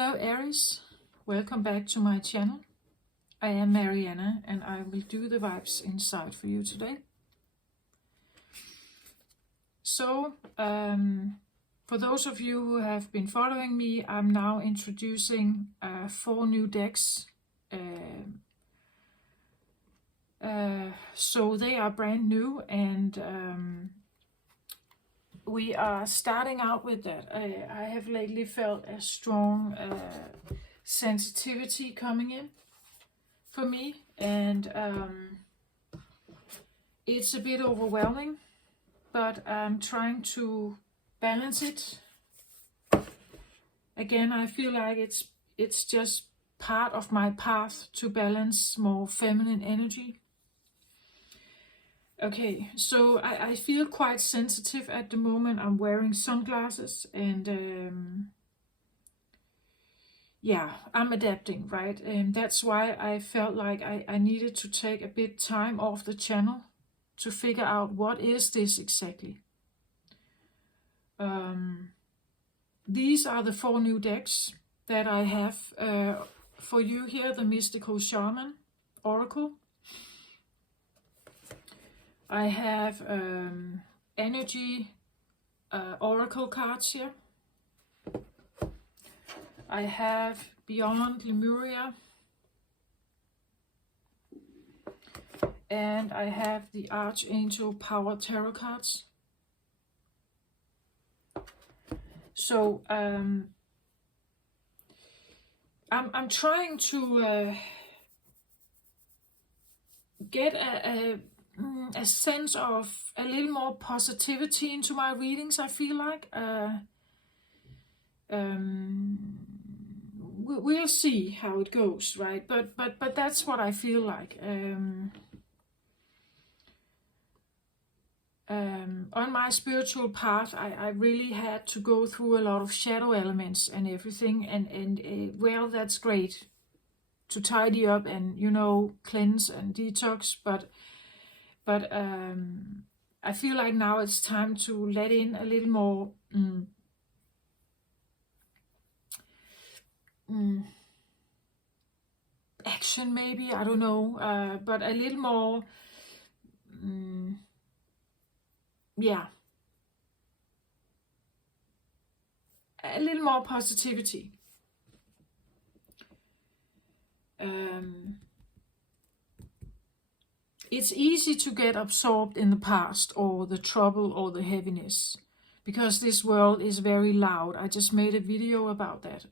Hello Aries, welcome back to my channel. I am Mariana and I will do the vibes inside for you today. So, for those of you who have been following me, I'm now introducing 4 new decks. So they are brand new and we are starting out with that. I have lately felt a strong sensitivity coming in for me, and it's a bit overwhelming, but I'm trying to balance it. Again, I feel like it's just part of my path to balance more feminine energy. Okay, so I feel quite sensitive at the moment. I'm wearing sunglasses and yeah, I'm adapting, right? And that's why I felt like I needed to take a bit time off the channel to figure out what is this exactly. These are the 4 new decks that I have for you here. The Mystical Shaman Oracle. I have energy oracle cards here. I have Beyond Lemuria. And I have the Archangel Power Tarot cards. So I'm trying to get a sense of a little more positivity into my readings. I feel like we'll see how it goes, right? But that's what I feel like. On my spiritual path, I really had to go through a lot of shadow elements and everything, and well, that's great to tidy up and, you know, cleanse and detox, but I feel like now it's time to let in a little more action, maybe, I don't know, but a little more yeah, a little more positivity. It's easy to get absorbed in the past or the trouble or the heaviness, because this world is very loud. I just made a video about that.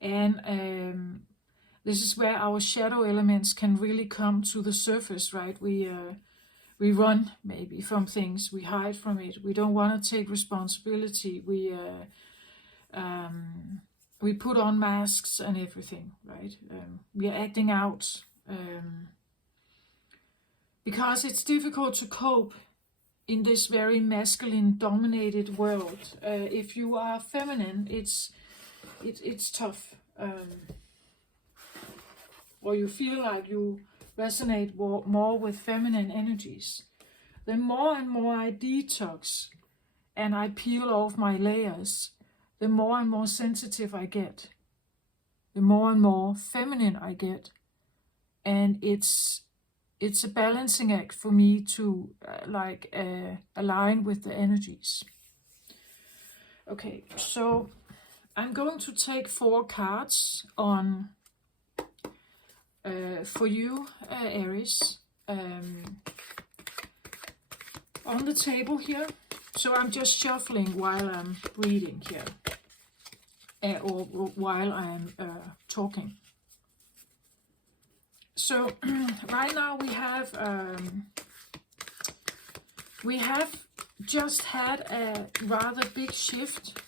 And this is where our shadow elements can really come to the surface, right? We run maybe from things, we hide from it, we don't want to take responsibility, we put on masks and everything, right? We are acting out because it's difficult to cope in this very masculine dominated world. If you are feminine, it's tough, or you feel like you resonate more with feminine energies. The more and more I detox and I peel off my layers, the more and more sensitive I get, the more and more feminine I get, and it's a balancing act for me to align with the energies. Okay, so I'm going to take 4 cards on for you, Aries, on the table here. So I'm just shuffling while I'm reading here, or while I'm talking. So right now we have just had a rather big shift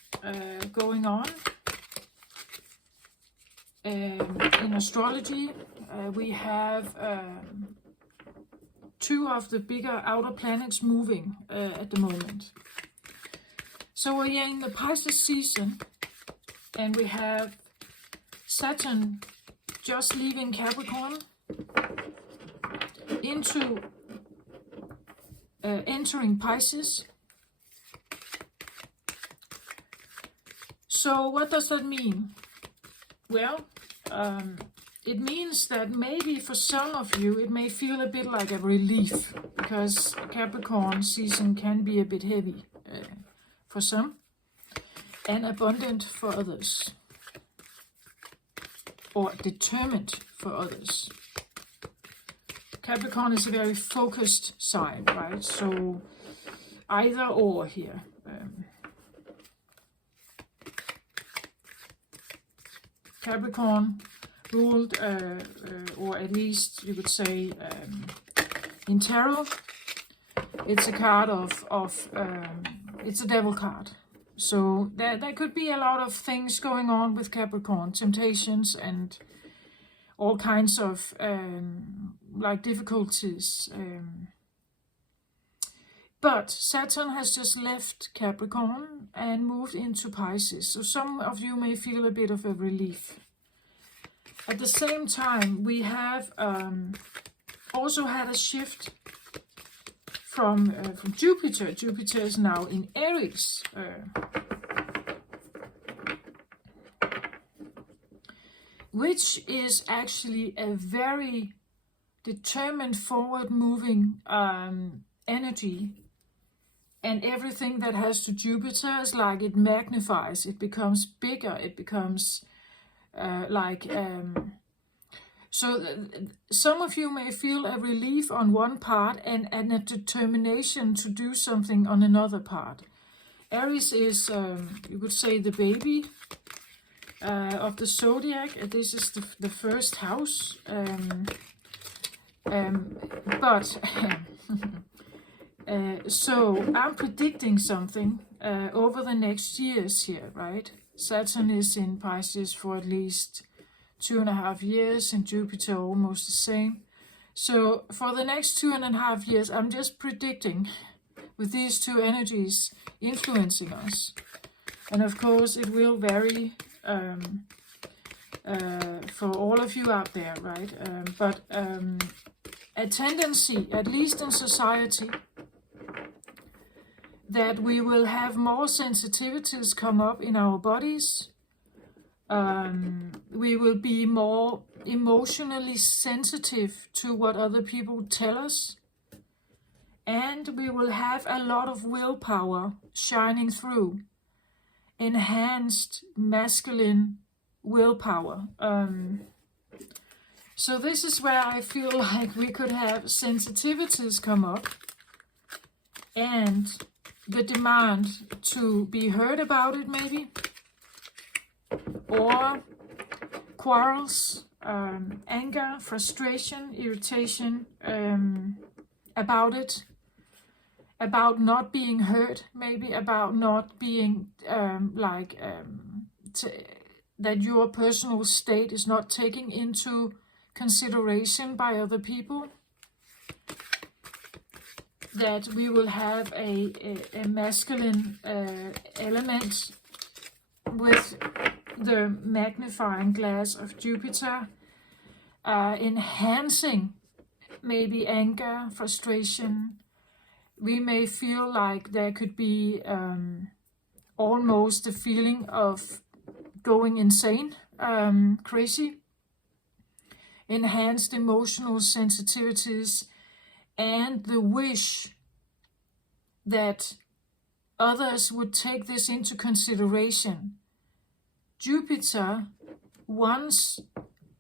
going on in astrology. We have 2 of the bigger outer planets moving at the moment. So we're in the Pisces season, and we have Saturn just leaving Capricorn into entering Pisces. So what does that mean? Well, it means that maybe for some of you it may feel a bit like a relief, because Capricorn season can be a bit heavy for some and abundant for others, or determined for others. Capricorn is a very focused sign, right? So either or here. Capricorn ruled, or at least you could say in tarot, it's a card of it's a devil card. So there could be a lot of things going on with Capricorn, temptations and all kinds of like difficulties. But Saturn has just left Capricorn and moved into Pisces. So some of you may feel a bit of a relief. At the same time, we have also had a shift from Jupiter. Jupiter is now in Aries. Which is actually a very determined, forward-moving energy. And everything that has to Jupiter is like it magnifies, it becomes bigger, it becomes some of you may feel a relief on one part and a determination to do something on another part. Aries is, you could say, the baby of the zodiac. This is the first house. But so I'm predicting something over the next years here, right? Saturn is in Pisces for at least 2.5 years, and Jupiter almost the same. So for the next 2.5 years, I'm just predicting with these two energies influencing us. And of course, it will vary for all of you out there, right? But a tendency, at least in society, that we will have more sensitivities come up in our bodies. We will be more emotionally sensitive to what other people tell us. And we will have a lot of willpower shining through. Enhanced masculine willpower. So this is where I feel like we could have sensitivities come up. And the demand to be heard about it, maybe, or quarrels, anger, frustration, irritation about it, about not being heard, maybe about not being that your personal state is not taken into consideration by other people. That we will have a masculine element with the magnifying glass of Jupiter, enhancing maybe anger, frustration. We may feel like there could be almost a feeling of going insane, crazy. Enhanced emotional sensitivities, and the wish that others would take this into consideration. Jupiter wants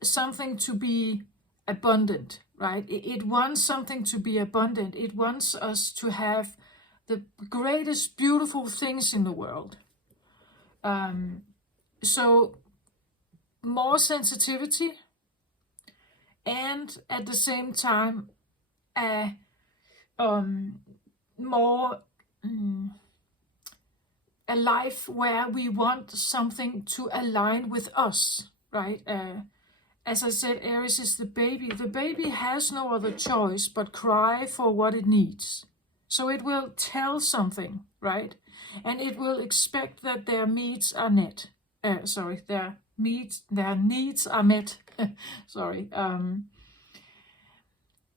something to be abundant, right? It wants something to be abundant. It wants us to have the greatest, beautiful things in the world. So more sensitivity, and at the same time, more a life where we want something to align with us, right? As I said, Aries is the baby. The baby has no other choice but cry for what it needs. So it will tell something, right? And it will expect that their needs are met. Their needs are met. Sorry.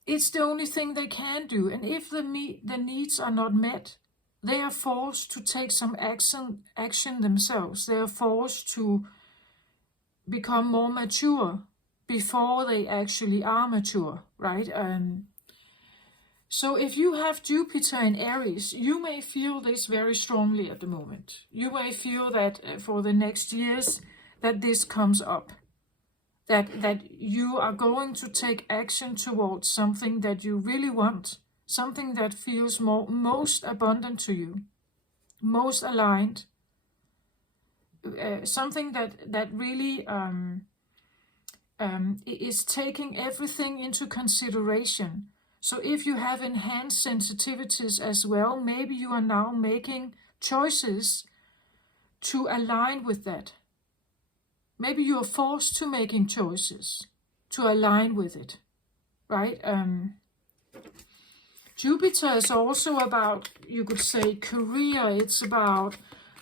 It's the only thing they can do. And if the needs are not met, they are forced to take some action themselves. They are forced to become more mature before they actually are mature, right? So if you have Jupiter in Aries, you may feel this very strongly at the moment. You may feel that for the next years that this comes up. That you are going to take action towards something that you really want. Something that feels most abundant to you. Most aligned. Something that really is taking everything into consideration. So if you have enhanced sensitivities as well, maybe you are now making choices to align with that. Maybe you are forced to making choices to align with it, right? Jupiter is also about, you could say, career. It's about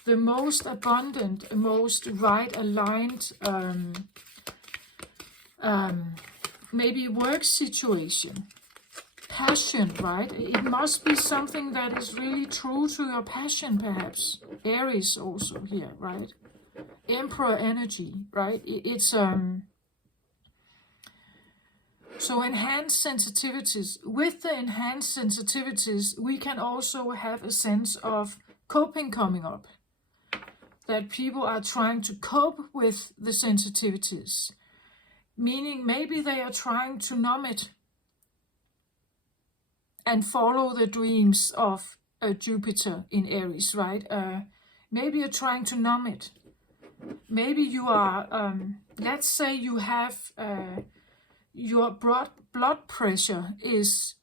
the most abundant, most right aligned, maybe work situation. Passion, right? It must be something that is really true to your passion, perhaps. Aries also here, right? Emperor energy, right? It's so enhanced sensitivities. With the enhanced sensitivities, we can also have a sense of coping coming up. That people are trying to cope with the sensitivities. Meaning maybe they are trying to numb it and follow the dreams of Jupiter in Aries, right? Maybe you're trying to numb it. Maybe you are, let's say you have your blood pressure is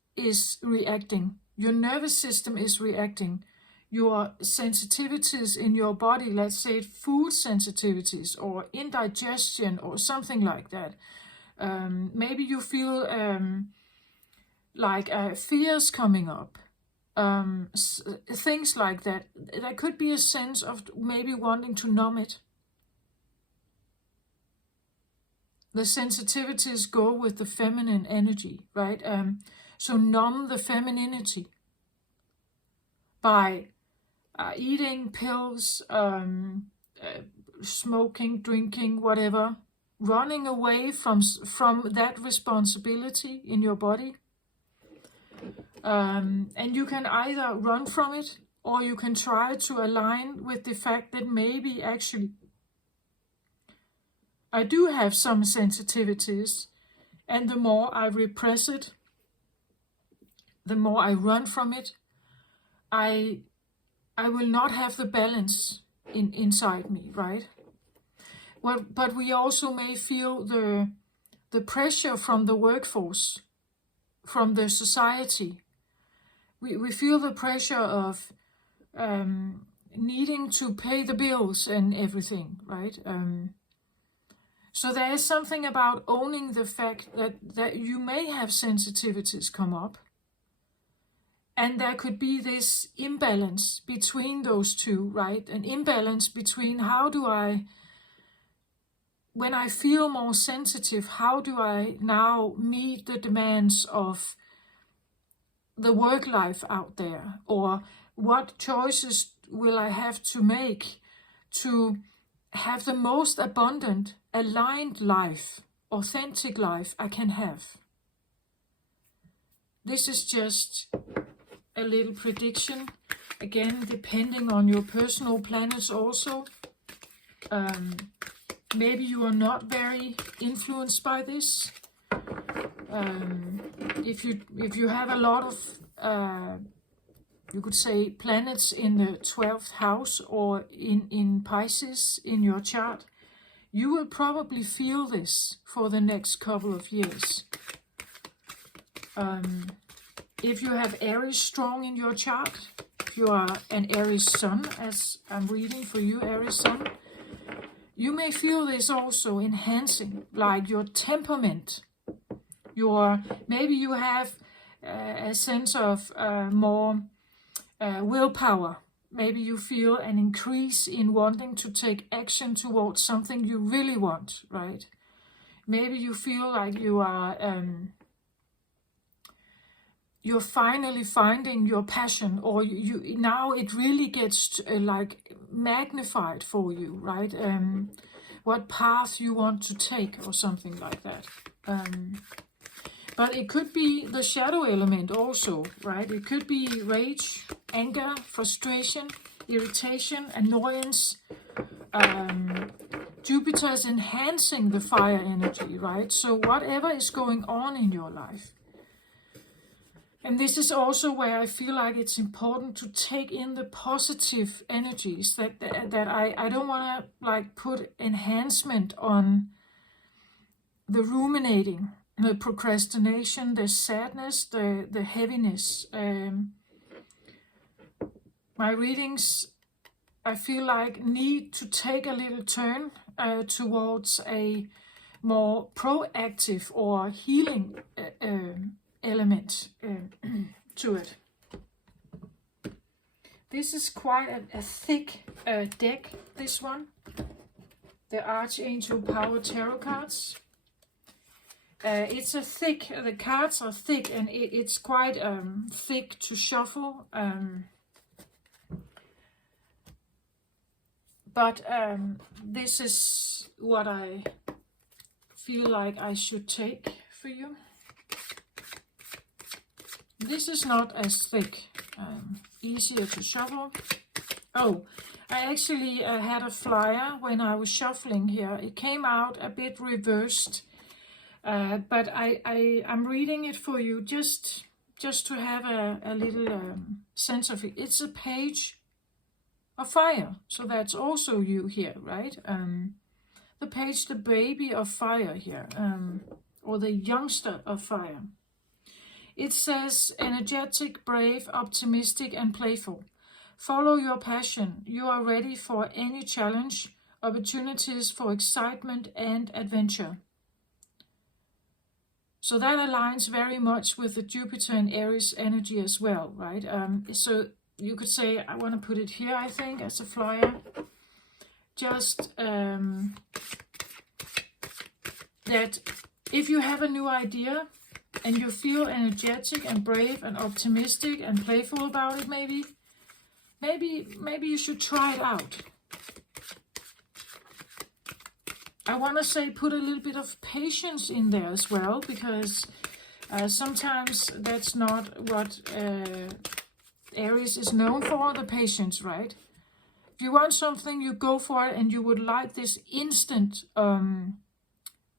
reacting. Your nervous system is reacting. Your sensitivities in your body, let's say food sensitivities or indigestion or something like that. Maybe you feel like fears coming up, things like that. There could be a sense of maybe wanting to numb it. The sensitivities go with the feminine energy, right? So numb the femininity by eating pills, smoking, drinking, whatever, running away from that responsibility in your body. And you can either run from it, or you can try to align with the fact that maybe actually I do have some sensitivities, and the more I repress it, the more I run from it, I will not have the balance inside me, right? Well, but we also may feel the pressure from the workforce, from the society. We feel the pressure of needing to pay the bills and everything, right? So there is something about owning the fact that you may have sensitivities come up. And there could be this imbalance between those two, right? An imbalance between how do I, when I feel more sensitive, how do I now meet the demands of the work life out there? Or what choices will I have to make to have the most abundant, aligned life, authentic life I can have? This is just a little prediction, again, depending on your personal planets also. Maybe you are not very influenced by this. If you have a lot of, you could say, planets in the 12th house or in Pisces in your chart, you will probably feel this for the next couple of years. If you have Aries strong in your chart, if you are an Aries sun, as I'm reading for you, Aries sun, you may feel this also enhancing, like your temperament. Maybe you have a sense of more willpower. Maybe you feel an increase in wanting to take action towards something you really want, right? Maybe you feel like you are you're finally finding your passion, or you now it really gets like magnified for you, right? what path you want to take or something like that. But it could be the shadow element also, right? It could be rage, anger, frustration, irritation, annoyance. Jupiter is enhancing the fire energy, right? So whatever is going on in your life. And this is also where I feel like it's important to take in the positive energies, that I don't want to like put enhancement on the ruminating, the procrastination, the sadness, the heaviness. My readings, I feel like, need to take a little turn towards a more proactive or healing element to it. This is quite a thick deck, this one. The Archangel Power Tarot cards. It's a thick, the cards are thick, and it's quite thick to shuffle. But this is what I feel like I should take for you. This is not as thick, easier to shuffle. Oh, I actually had a flyer when I was shuffling here. It came out a bit reversed, but I'm reading it for you just to have a little sense of it. It's a page of fire, so that's also you here, right? The page, the baby of fire here, or the youngster of fire. It says, energetic, brave, optimistic, and playful. Follow your passion. You are ready for any challenge, opportunities for excitement and adventure. So that aligns very much with the Jupiter and Aries energy as well, right? So you could say, I want to put it here, I think, as a flyer. Just that if you have a new idea, and you feel energetic and brave and optimistic and playful about it, maybe you should try it out. I want to say put a little bit of patience in there as well, because sometimes that's not what Aries is known for, the patience, right? If you want something, you go for it, and you would like this instant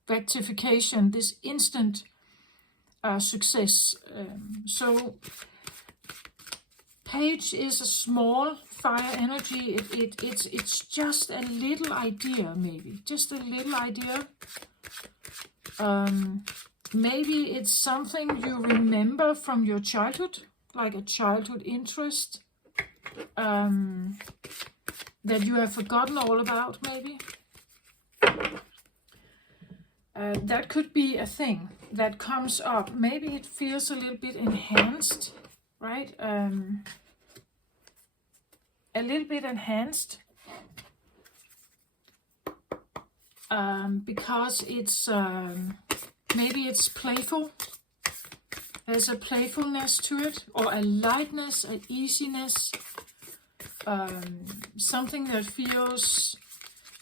rectification, this instant success. So page is a small fire energy. It's just a little idea, maybe just a little idea. Maybe it's something you remember from your childhood, like a childhood interest that you have forgotten all about, maybe. That could be a thing that comes up. Maybe it feels a little bit enhanced, right? A little bit enhanced because it's maybe it's playful. There's a playfulness to it, or a lightness, an easiness, something that feels.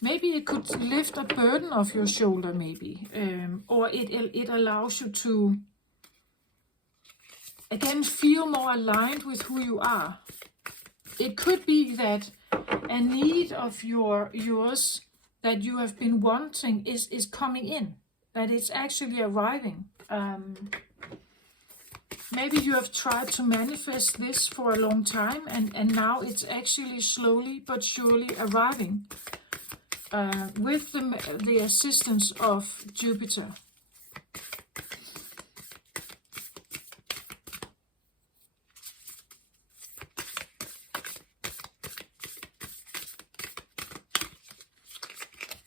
Maybe it could lift a burden off your shoulder, maybe, or it allows you to, again, feel more aligned with who you are. It could be that a need of yours that you have been wanting is coming in, that it's actually arriving. Maybe you have tried to manifest this for a long time, and now it's actually slowly but surely arriving. With the assistance of Jupiter.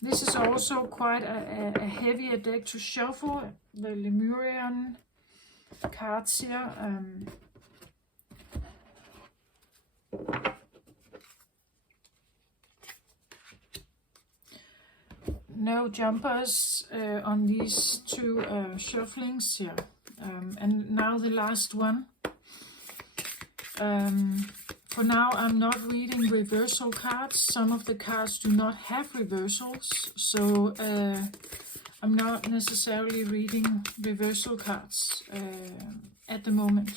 This is also quite a heavier deck to shuffle. The Lemurian cards here. No jumpers on these two shufflings here. And now the last one. For now, I'm not reading reversal cards. Some of the cards do not have reversals, so I'm not necessarily reading reversal cards at the moment.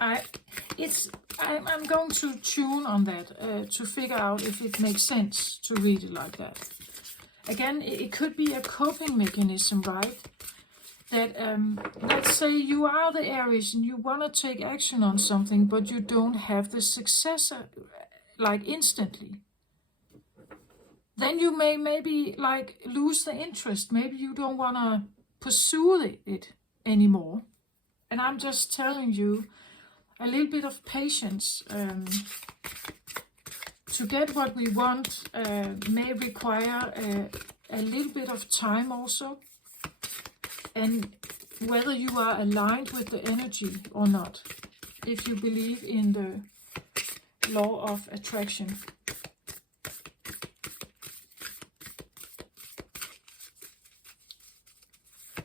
I'm going to tune on that to figure out if it makes sense to read it like that. Again, it could be a coping mechanism, right? That let's say you are the Aries and you want to take action on something, but you don't have the success like instantly. Then you may maybe like lose the interest. Maybe you don't want to pursue it anymore. And I'm just telling you, a little bit of patience to get what we want may require a little bit of time also. And whether you are aligned with the energy or not, if you believe in the law of attraction.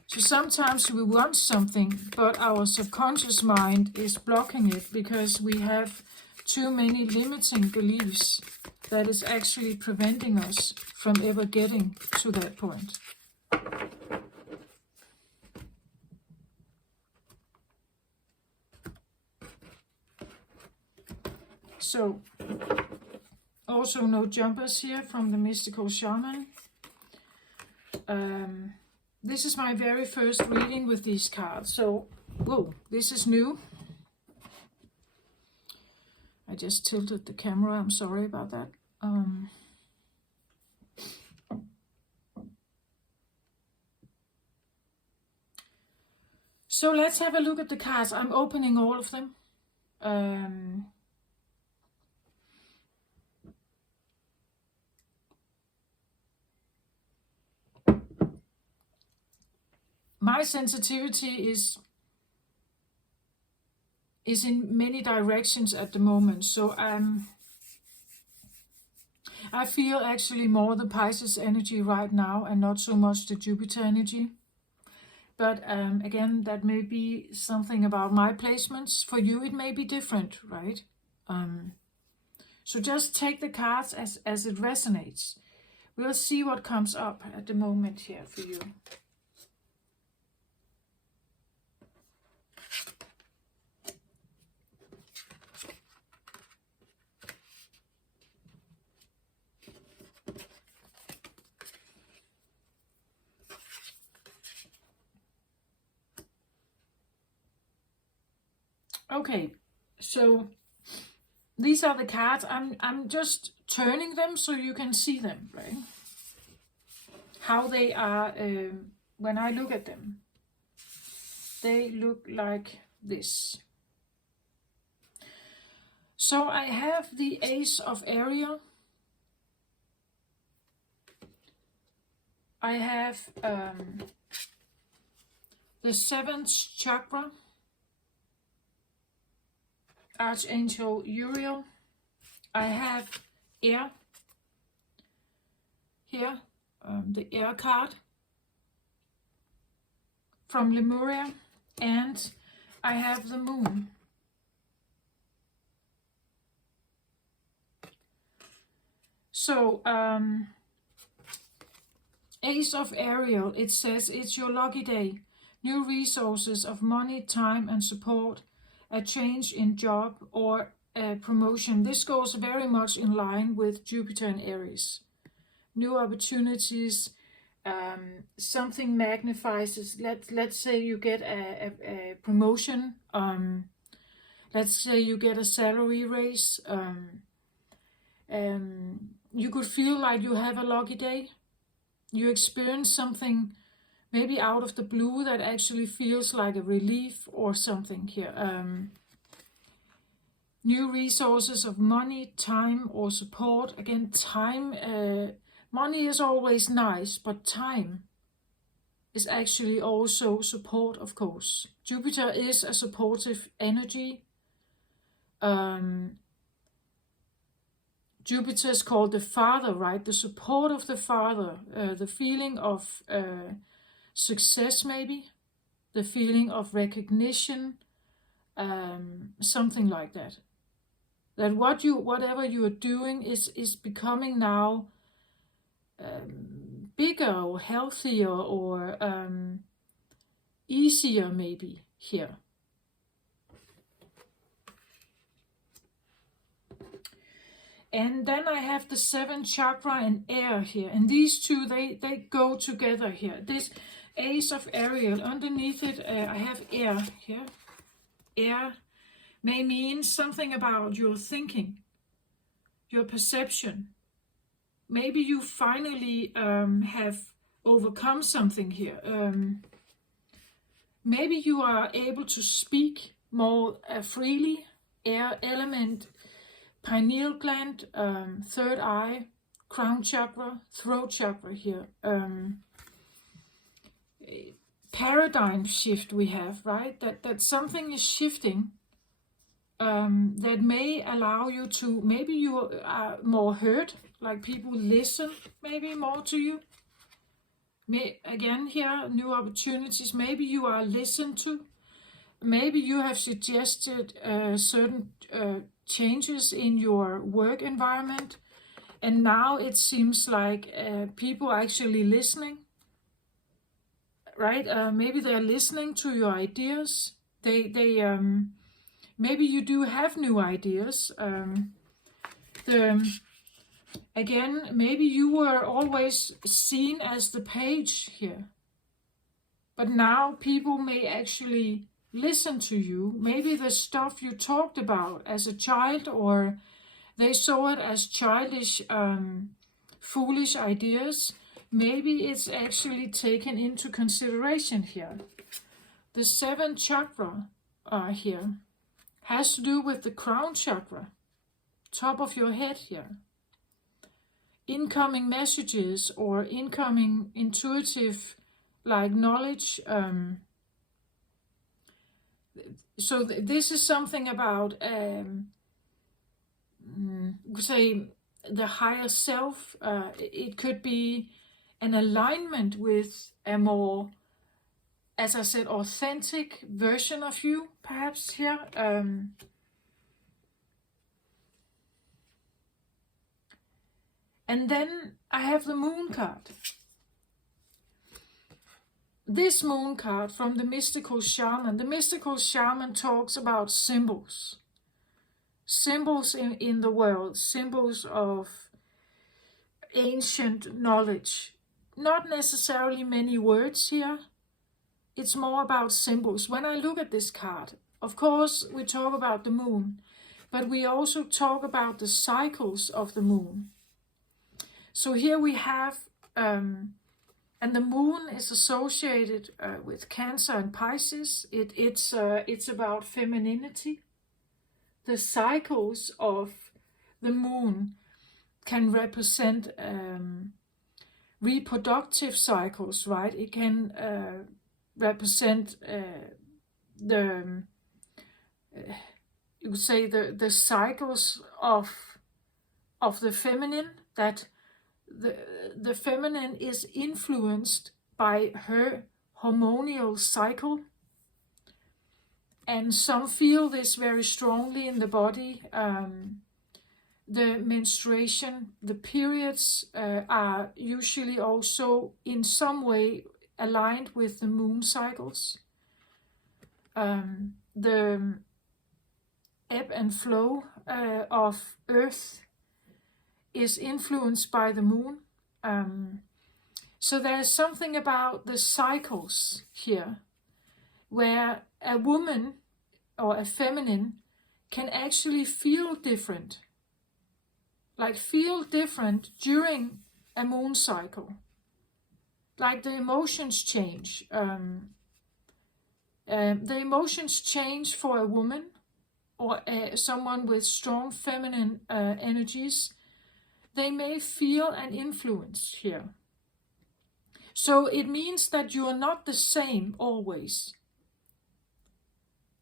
So sometimes we want something, but our subconscious mind is blocking it because we have too many limiting beliefs that is actually preventing us from ever getting to that point. So, also no jumpers here from the Mystical Shaman. This is my very first reading with these cards, so, whoa, this is new. I just tilted the camera, I'm sorry about that. So let's have a look at the cards. I'm opening all of them. My sensitivity is in many directions at the moment, so I feel actually more the Pisces energy right now and not so much the Jupiter energy. But again, that may be something about my placements. For you, it may be different, right? So just take the cards as it resonates. We'll see what comes up at the moment here for you. Okay, so these are the cards. I'm just turning them so you can see them, right? How they are when I look at them. They look like this. So I have the Ace of Aries. I have the 7th chakra. Archangel Uriel. I have air here, the air card from Lemuria, and I have the moon. So, Ace of Aries, it says it's your lucky day. New resources of money, time and support. A change in job or a promotion. This goes very much in line with Jupiter and Aries. New opportunities, something magnifies. Let's say you get a promotion. Let's say you get a salary raise. You could feel like you have a lucky day. You experience something maybe out of the blue that actually feels like a relief or something here. New resources of money, time or support. Again, time, money is always nice, but time is actually also support, of course. Jupiter is a supportive energy. Jupiter is called the father, right? The support of the father, the feeling of success maybe, the feeling of recognition, something like that. That whatever you are doing is becoming now bigger or healthier or easier maybe here. And then I have the 7th chakra and air here. And these two, they go together here. This Ace of Ariel, underneath it, I have air here. Air may mean something about your thinking, your perception. Maybe you finally have overcome something here. Maybe you are able to speak more freely. Air element, pineal gland, third eye, crown chakra, throat chakra here. Paradigm shift we have, right? That something is shifting that may allow you to, maybe you are more heard, like people listen maybe more to you. Again here, new opportunities. Maybe you are listened to. Maybe you have suggested certain changes in your work environment, and now it seems like people are actually listening, right? Maybe they're listening to your ideas. Maybe you do have new ideas. Again, maybe you were always seen as the page here, but now people may actually listen to you. Maybe the stuff you talked about as a child, or they saw it as childish, foolish ideas. Maybe it's actually taken into consideration here. The 7th chakra here has to do with the crown chakra, top of your head here. Incoming messages or incoming intuitive like knowledge. So this is something about, say, the higher self. It could be an alignment with a more, as I said, authentic version of you, perhaps here. And then I have the moon card. This moon card from the mystical shaman. The mystical shaman talks about symbols. Symbols in the world. Symbols of ancient knowledge. Not necessarily many words here. It's more about symbols. When I look at this card, of course, we talk about the moon. But we also talk about the cycles of the moon. So here we have, and the moon is associated with Cancer and Pisces. It's about femininity. The cycles of the moon can represent reproductive cycles, right? It can represent you could say the cycles of the feminine, that the feminine is influenced by her hormonal cycle, and some feel this very strongly in the body. The menstruation, the periods are usually also in some way aligned with the moon cycles. The ebb and flow of Earth is influenced by the moon. So there's something about the cycles here, where a woman or a feminine can actually feel different. Like feel different during a moon cycle. Like the emotions change. The emotions change for a woman or someone with strong feminine energies. They may feel an influence here. So it means that you are not the same always.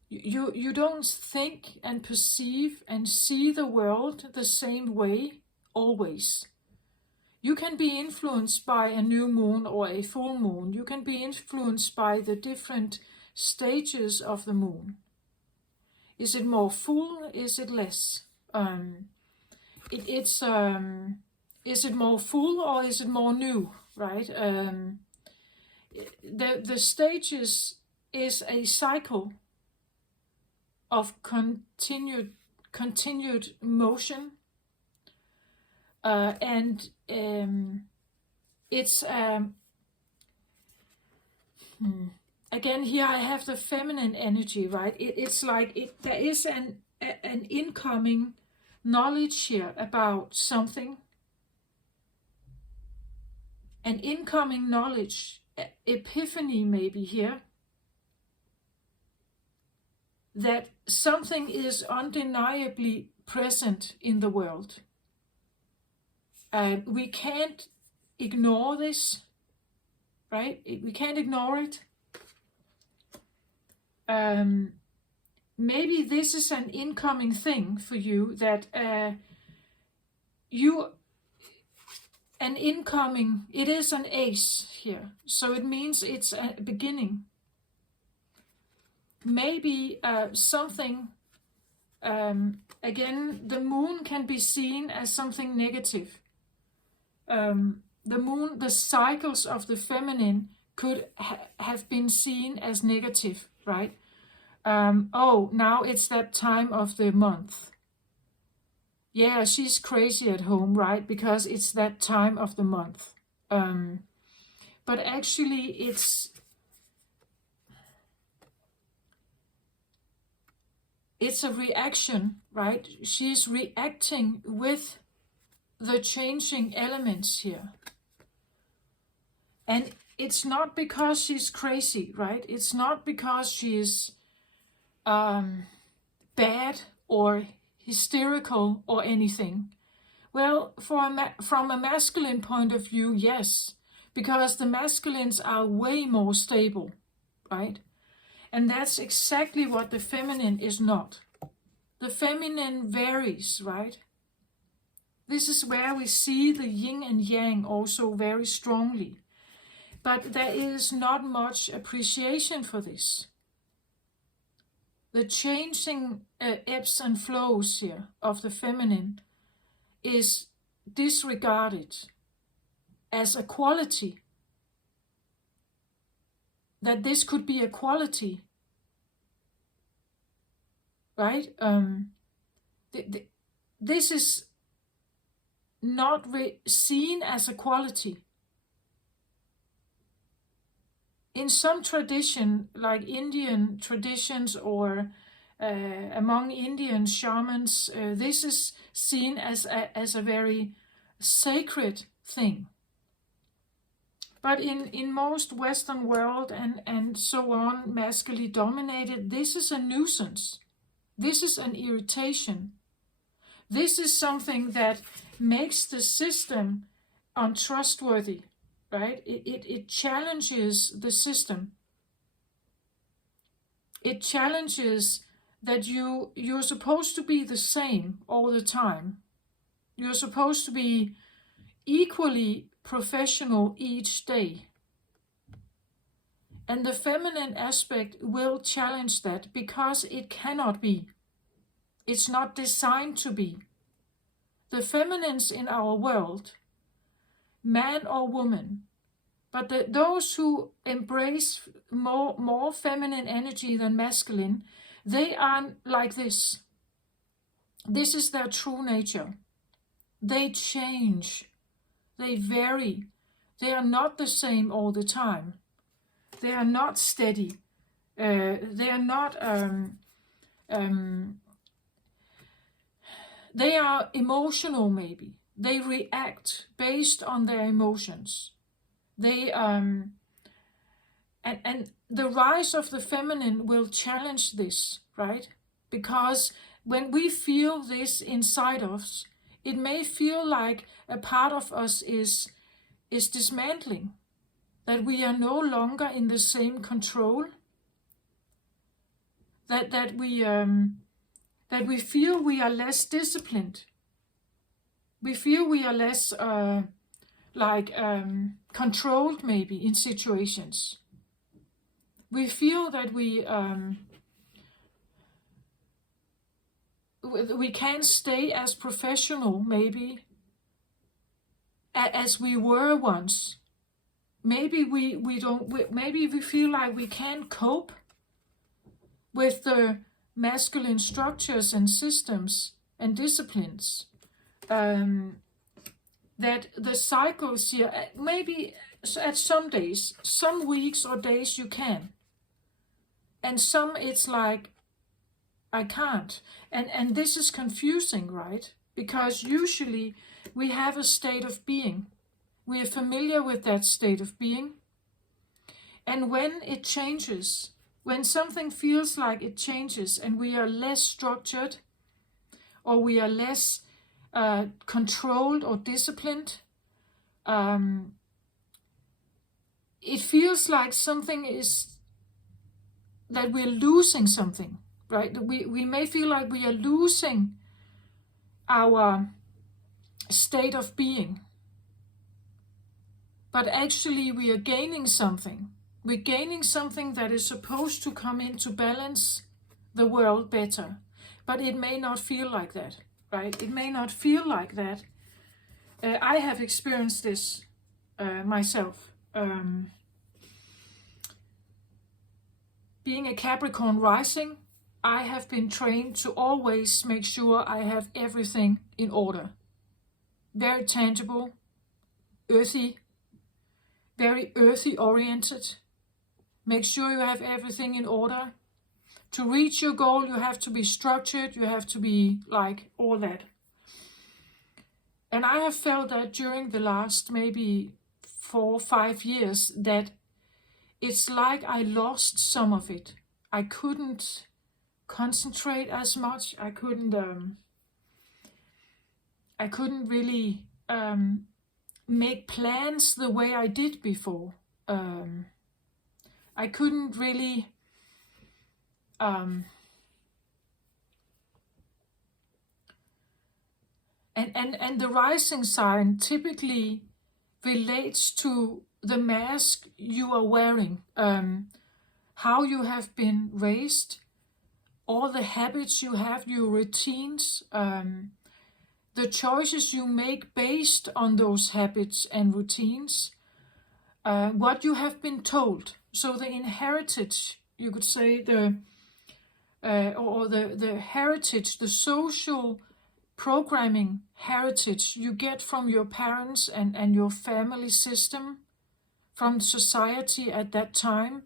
You don't think and perceive and see the world the same way always. You can be influenced by a new moon or a full moon. You can be influenced by the different stages of the moon. Is it more full? Is it less? Is it more full or is it more new? Right? The stages is a cycle of continued motion, and it's again here I have the feminine energy, right? It's like there is an incoming knowledge here about something, an incoming knowledge, epiphany maybe here, that something is undeniably present in the world. We can't ignore this, right? We can't ignore it. Maybe this is an incoming thing for you, that it is an ace here, so it means it's a beginning. Maybe something, again, the moon can be seen as something negative. The moon, the cycles of the feminine could have been seen as negative, right? Oh, now it's that time of the month. Yeah, she's crazy at home, right? Because it's that time of the month. But actually it's a reaction, right? She's reacting with the changing elements here. And it's not because she's crazy, right? It's not because she is bad or hysterical or anything. Well, from a masculine point of view, yes, because the masculines are way more stable, right? And that's exactly what the feminine is not. The feminine varies, right? This is where we see the yin and yang also very strongly. But there is not much appreciation for this. The changing ebbs and flows here of the feminine is disregarded as a quality. That this could be a quality, right? This is not seen as a quality. In some tradition, like Indian traditions or among Indian shamans, this is seen as a very sacred thing. But in most Western world and so on, masculinely dominated, this is a nuisance. This is an irritation. This is something that makes the system untrustworthy, right? It challenges the system. It challenges that you're supposed to be the same all the time. You're supposed to be equally professional each day. And the feminine aspect will challenge that because it cannot be. It's not designed to be. The feminines in our world, man or woman, but those who embrace more feminine energy than masculine, they are like this. This is their true nature. They change. They vary. They are not the same all the time. They are not steady. They are not... they are emotional maybe. They react based on their emotions. They and the rise of the feminine will challenge this, right? Because when we feel this inside us, it may feel like a part of us is dismantling, that we are no longer in the same control, that we feel we are less disciplined. We feel we are less controlled maybe in situations. We feel that we we can't stay as professional maybe as we were once. Maybe maybe we feel like we can't cope with the masculine structures and systems and disciplines. That the cycles here, maybe at some days, some weeks or days you can. And some it's like, I can't. And this is confusing, right? Because usually we have a state of being. We are familiar with that state of being. And when it changes, when something feels like it changes and we are less structured, or we are less controlled or disciplined, it feels like something is, that we're losing something, right? We may feel like we are losing our state of being, but actually we are gaining something. We're gaining something that is supposed to come in to balance the world better, but it may not feel like that, right? It may not feel like that. I have experienced this myself. Being a Capricorn rising, I have been trained to always make sure I have everything in order. Very tangible, earthy, very earthy oriented. Make sure you have everything in order. To reach your goal, you have to be structured, you have to be like all that. And I have felt that during the last maybe 4 or 5 years, that it's like I lost some of it. I couldn't concentrate as much. I couldn't really make plans the way I did before. I couldn't really and the rising sign typically relates to the mask you are wearing, how you have been raised, all the habits you have, your routines, the choices you make based on those habits and routines, what you have been told. So the inherited, you could say, the heritage, the social programming heritage you get from your parents and your family system, from society at that time,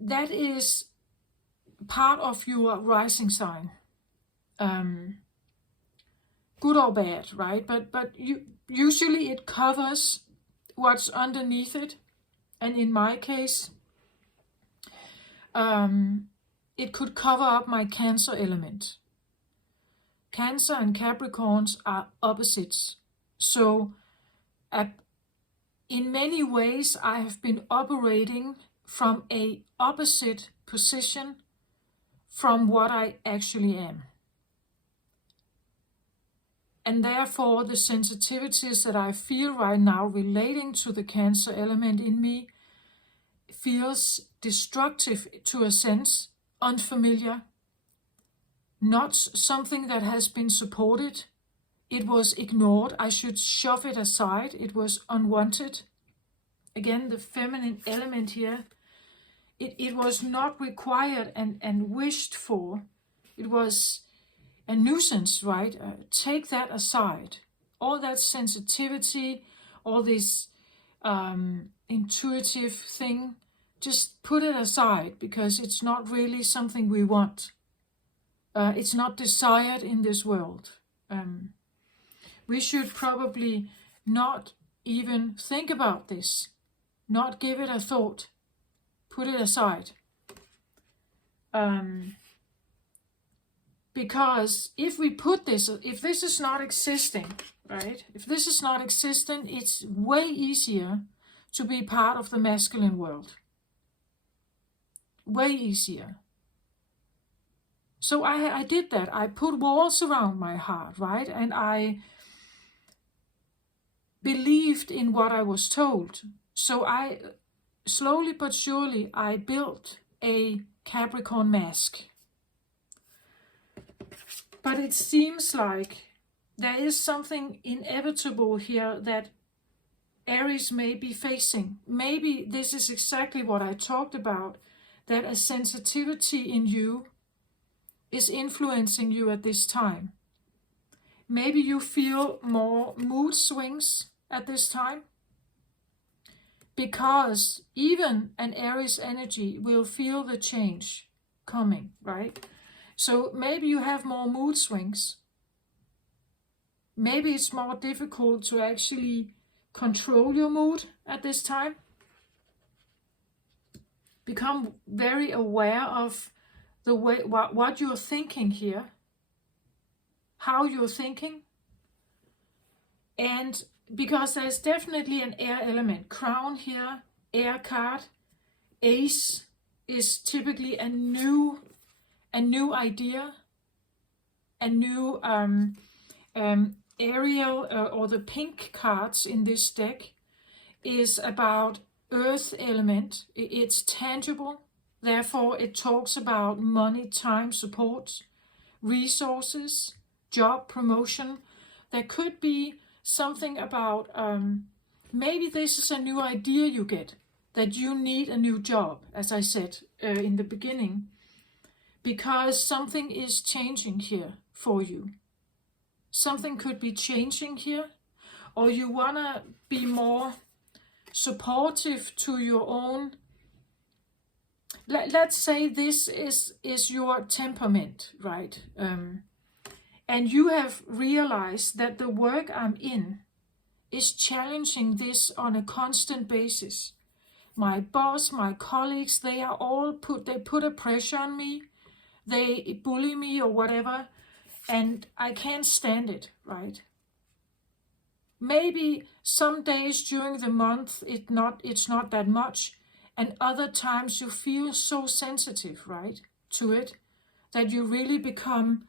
that is part of your rising sign. Good or bad, right? But usually it covers what's underneath it. And in my case, it could cover up my Cancer element. Cancer and Capricorns are opposites. So in many ways, I have been operating from an opposite position from what I actually am. And therefore, the sensitivities that I feel right now relating to the Cancer element in me feels destructive to a sense, unfamiliar, not something that has been supported. It was ignored. I should shove it aside. It was unwanted. Again, the feminine element here. It was not required and wished for. It was a nuisance, right? Take that aside. All that sensitivity, all this intuitive thing, just put it aside, because it's not really something we want. It's not desired in this world. We should probably not even think about this, not give it a thought, put it aside. Because if we put this, if this is not existing, right? If this is not existing, it's way easier to be part of the masculine world. Way easier. So I did that. I put walls around my heart, right? And I believed in what I was told. So I, slowly but surely, I built a Capricorn mask. But it seems like there is something inevitable here that Aries may be facing. Maybe this is exactly what I talked about, that a sensitivity in you is influencing you at this time. Maybe you feel more mood swings at this time, because even an Aries energy will feel the change coming, right? So maybe you have more mood swings. Maybe it's more difficult to actually control your mood at this time. Become very aware of the way what you're thinking here, how you're thinking. And because there's definitely an air element. Crown here, air card. Ace is typically a new idea, a new Ariel, or the pink cards in this deck is about earth element. It's tangible, therefore it talks about money, time, support, resources, job, promotion. There could be something about maybe this is a new idea you get, that you need a new job, as I said in the beginning, because something is changing here for you. Something could be changing here, or you want to be more supportive to your own. Let's say this is your temperament, right? And you have realized that the work I'm in is challenging this on a constant basis. My boss, my colleagues, they are all put a pressure on me. They bully me or whatever, and I can't stand it, right? Maybe some days during the month it's not that much, and other times you feel so sensitive, right, to it, that you really become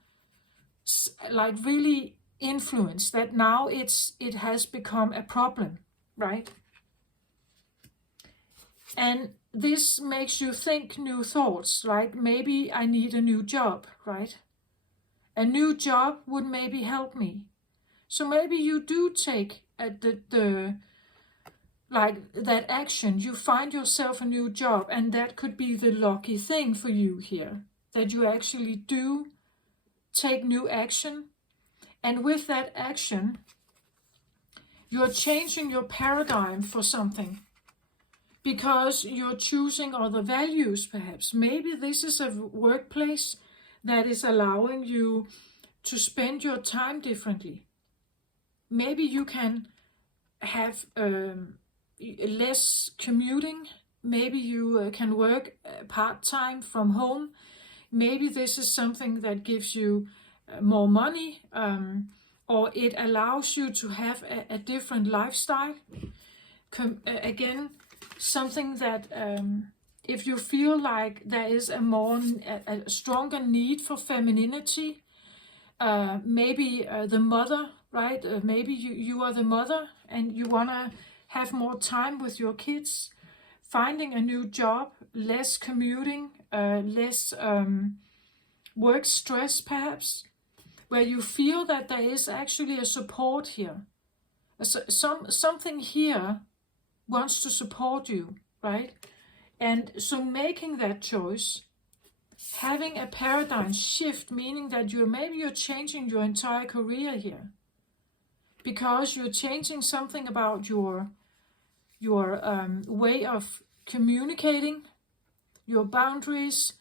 like really influenced, that now it has become a problem, right? And this makes you think new thoughts, like maybe I need a new job, right? A new job would maybe help me. So maybe you do take that action. You find yourself a new job, and that could be the lucky thing for you here, that you actually do take new action. And with that action, you're changing your paradigm for something, because you're choosing other values perhaps. Maybe this is a workplace that is allowing you to spend your time differently. Maybe you can have less commuting. Maybe you can work part-time from home. Maybe this is something that gives you more money, or it allows you to have a different lifestyle. Again, something that if you feel like there is a stronger need for femininity, maybe the mother, right? Maybe you are the mother and you want to have more time with your kids. Finding a new job, less commuting, less work stress perhaps, where you feel that there is actually a support here. Something here wants to support you, right? And so making that choice, having a paradigm shift, meaning that you're changing your entire career here, because you're changing something about your way of communicating, your boundaries,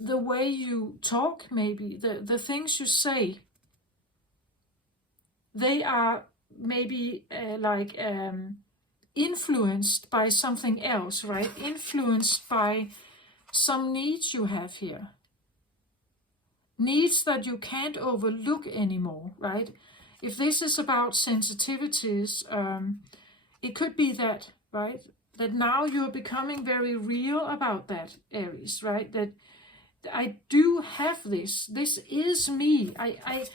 the way you talk, maybe the things you say. They are maybe influenced by something else, right? Influenced by some needs you have here. Needs that you can't overlook anymore, right? If this is about sensitivities, it could be that, right? That now you're becoming very real about that, Aries, right? That I do have this. This is me. I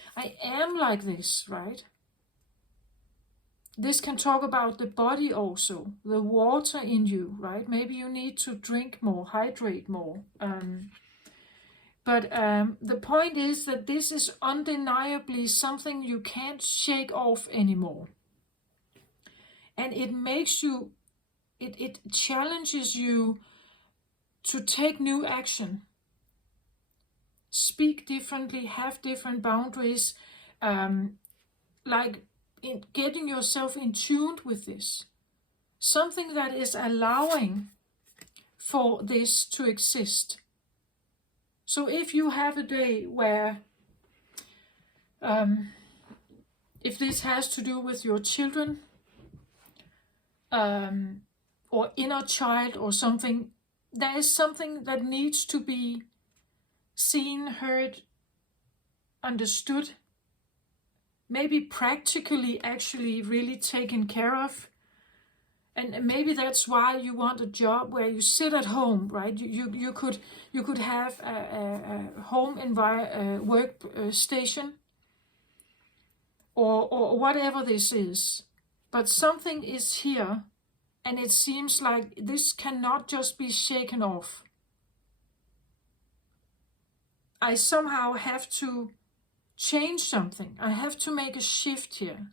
am like this, right? This can talk about the body also, the water in you, right? Maybe you need to drink more, hydrate more. But the point is that this is undeniably something you can't shake off anymore. And it makes you, it challenges you to take new action, speak differently, have different boundaries, like in getting yourself in tune with this. Something that is allowing for this to exist. So if you have a day where, if this has to do with your children, or inner child or something, there is something that needs to be seen, heard, understood, maybe practically actually really taken care of. And maybe that's why you want a job where you sit at home, right? You could have a home work station, or whatever this is. But something is here, and it seems like this cannot just be shaken off. I somehow have to change something. I have to make a shift here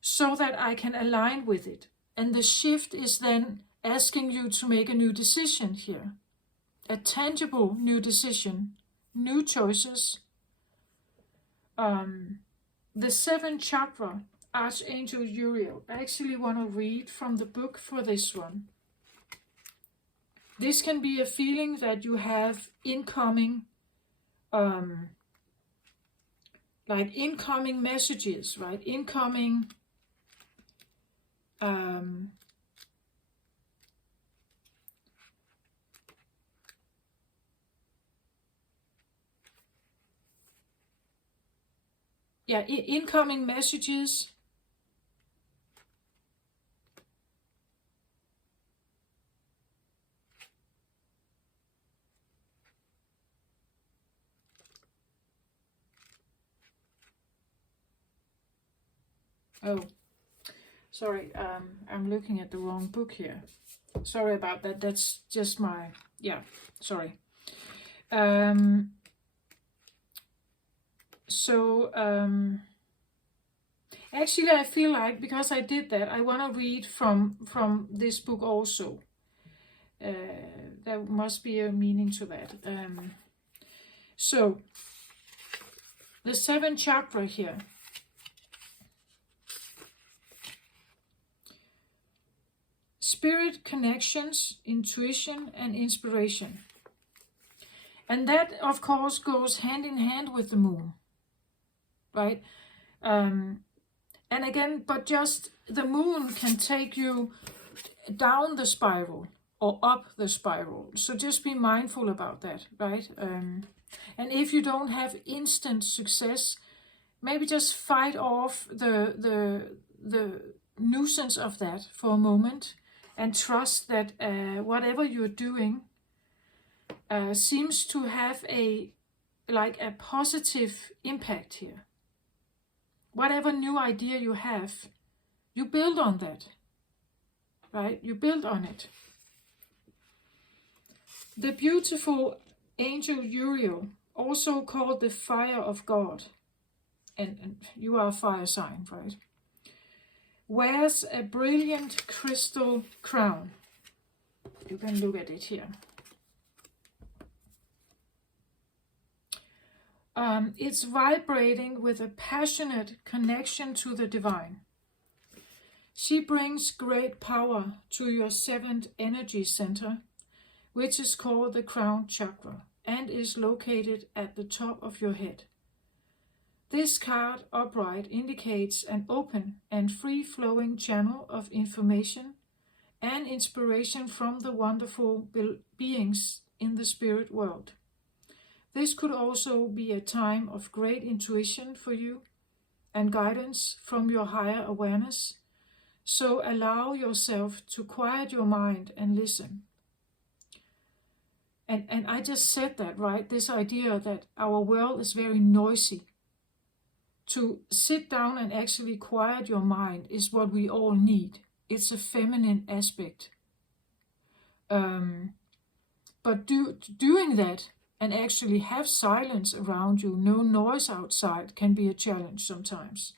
so that I can align with it. And the shift is then asking you to make a new decision here. A tangible new decision, new choices. The seventh chakra, Archangel Uriel. I actually want to read from the book for this one. This can be a feeling that you have incoming, like incoming messages, right? Incoming incoming messages. Oh, sorry, I'm looking at the wrong book here. Sorry about that. That's just my, sorry. Actually, I feel like, because I did that, I want to read from this book also. There must be a meaning to that. So, the seventh chakra here. Spirit connections, intuition, and inspiration. And that, of course, goes hand in hand with the moon, right? And again, but just the moon can take you down the spiral or up the spiral. So just be mindful about that, right? And if you don't have instant success, maybe just fight off the nuisance of that for a moment, and trust that whatever you're doing seems to have a positive impact here. Whatever new idea you have, you build on that, right? You build on it. The beautiful angel Uriel, also called the fire of God, and you are a fire sign, right? Wears a brilliant crystal crown. You can look at it here. It's vibrating with a passionate connection to the divine. She brings great power to your seventh energy center, which is called the crown chakra and is located at the top of your head. This card upright indicates an open and free-flowing channel of information and inspiration from the wonderful beings in the spirit world. This could also be a time of great intuition for you and guidance from your higher awareness. So allow yourself to quiet your mind and listen. And I just said that, right? This idea that our world is very noisy. To sit down and actually quiet your mind is what we all need. It's a feminine aspect. But doing that and actually have silence around you. No noise outside can be a challenge sometimes.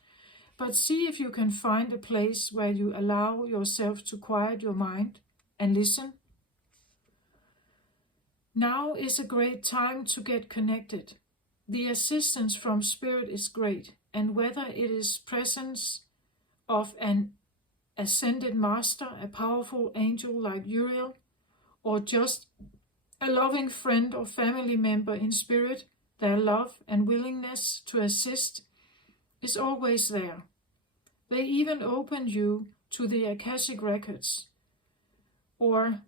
But see if you can find a place where you allow yourself to quiet your mind and listen. Now is a great time to get connected. The assistance from Spirit is great, and whether it is presence of an ascended master, a powerful angel like Uriel, or just a loving friend or family member in spirit, their love and willingness to assist is always there. They even open you to the Akashic records or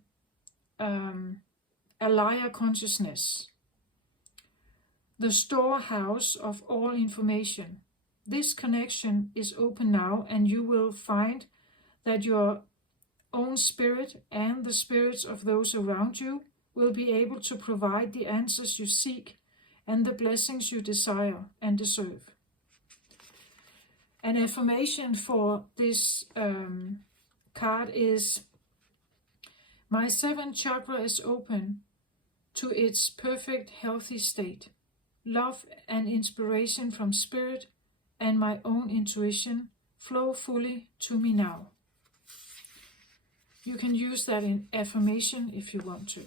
Alaya consciousness, the storehouse of all information. This connection is open now, and you will find that your own spirit and the spirits of those around you will be able to provide the answers you seek and the blessings you desire and deserve. An affirmation for this card is, my seventh chakra is open to its perfect healthy state. Love and inspiration from Spirit and my own intuition flow fully to me now. You can use that in affirmation if you want to.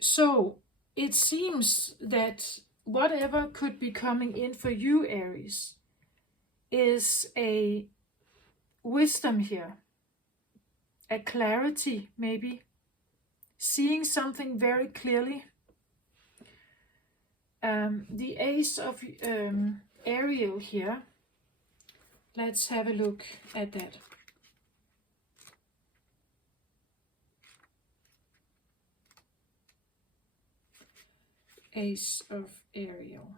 So it seems that whatever could be coming in for you, Aries, is a wisdom here, a clarity maybe, seeing something very clearly. The Ace of Ariel here, let's have a look at that. Ace of Ariel.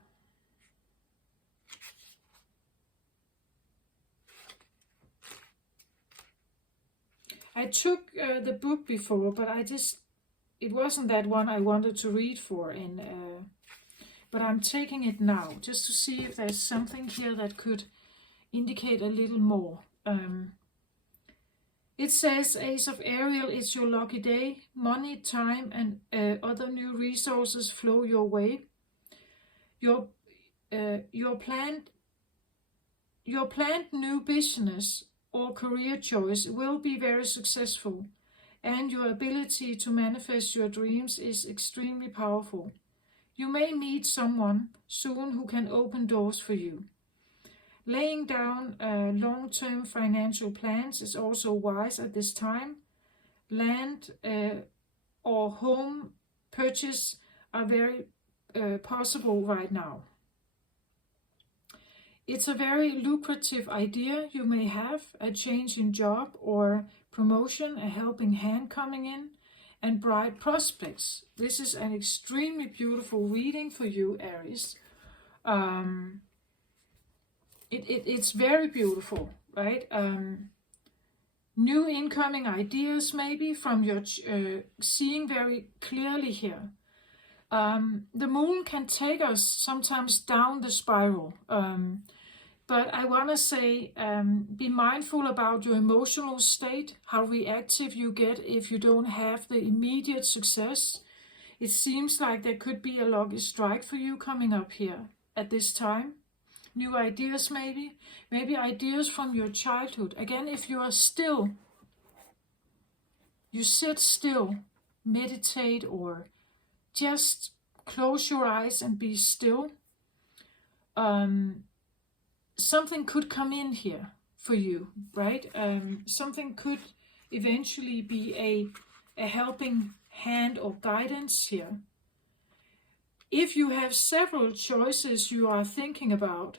I took the book before, but it wasn't that one I wanted to read for, but I'm taking it now just to see if there's something here that could indicate a little more. It says, Ace of Ariel, it's your lucky day. Money, time, and other new resources flow your way. Your planned new business or career choice will be very successful, and your ability to manifest your dreams is extremely powerful. You may meet someone soon who can open doors for you. Laying down long-term financial plans is also wise at this time. Land or home purchase are very possible right now. It's a very lucrative idea you may have, a change in job or promotion, a helping hand coming in, and bright prospects. This is an extremely beautiful reading for you, Aries. It's very beautiful, right? New incoming ideas maybe from your seeing very clearly here. The moon can take us sometimes down the spiral, but I want to say be mindful about your emotional state, how reactive you get if you don't have the immediate success. It seems like there could be a lucky strike for you coming up here at this time. New ideas maybe ideas from your childhood. Again, if you are still, you sit still, meditate, or just close your eyes and be still. Something could come in here for you, right? Something could eventually be a helping hand or guidance here. If you have several choices you are thinking about,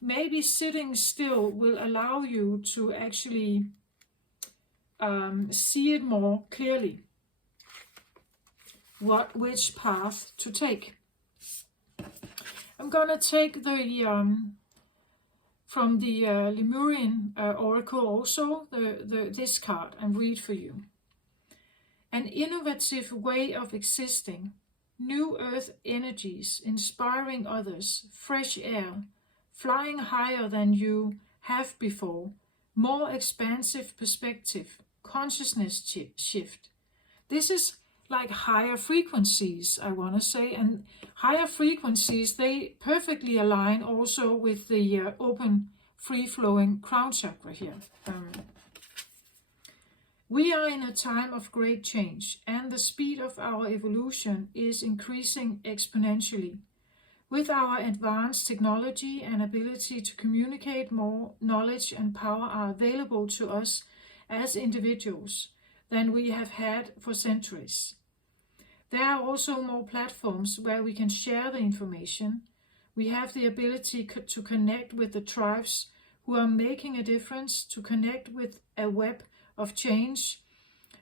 maybe sitting still will allow you to actually see it more clearly, which path to take. I'm going to take the from the Lemurian oracle also, this card, and read for you. An innovative way of existing, new earth energies, inspiring others, fresh air, flying higher than you have before, more expansive perspective, consciousness shift. This is like higher frequencies, I want to say, and higher frequencies, they perfectly align also with the open, free-flowing crown chakra here. We are in a time of great change, and the speed of our evolution is increasing exponentially. With our advanced technology and ability to communicate, more knowledge and power are available to us as individuals than we have had for centuries. There are also more platforms where we can share the information. We have the ability to connect with the tribes who are making a difference, to connect with a web of change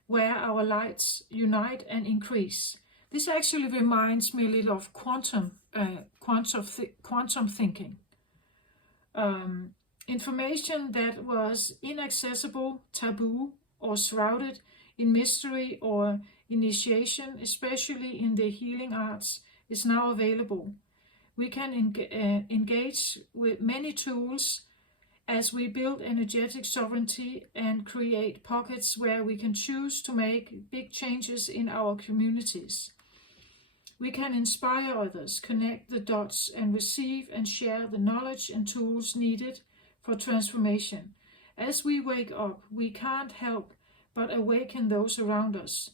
where our lights unite and increase. This actually reminds me a little of quantum thinking. Information that was inaccessible, taboo, or shrouded in mystery or initiation, especially in the healing arts, is now available. We can engage with many tools as we build energetic sovereignty and create pockets where we can choose to make big changes in our communities. We can inspire others, connect the dots, and receive and share the knowledge and tools needed for transformation. As we wake up, we can't help but awaken those around us.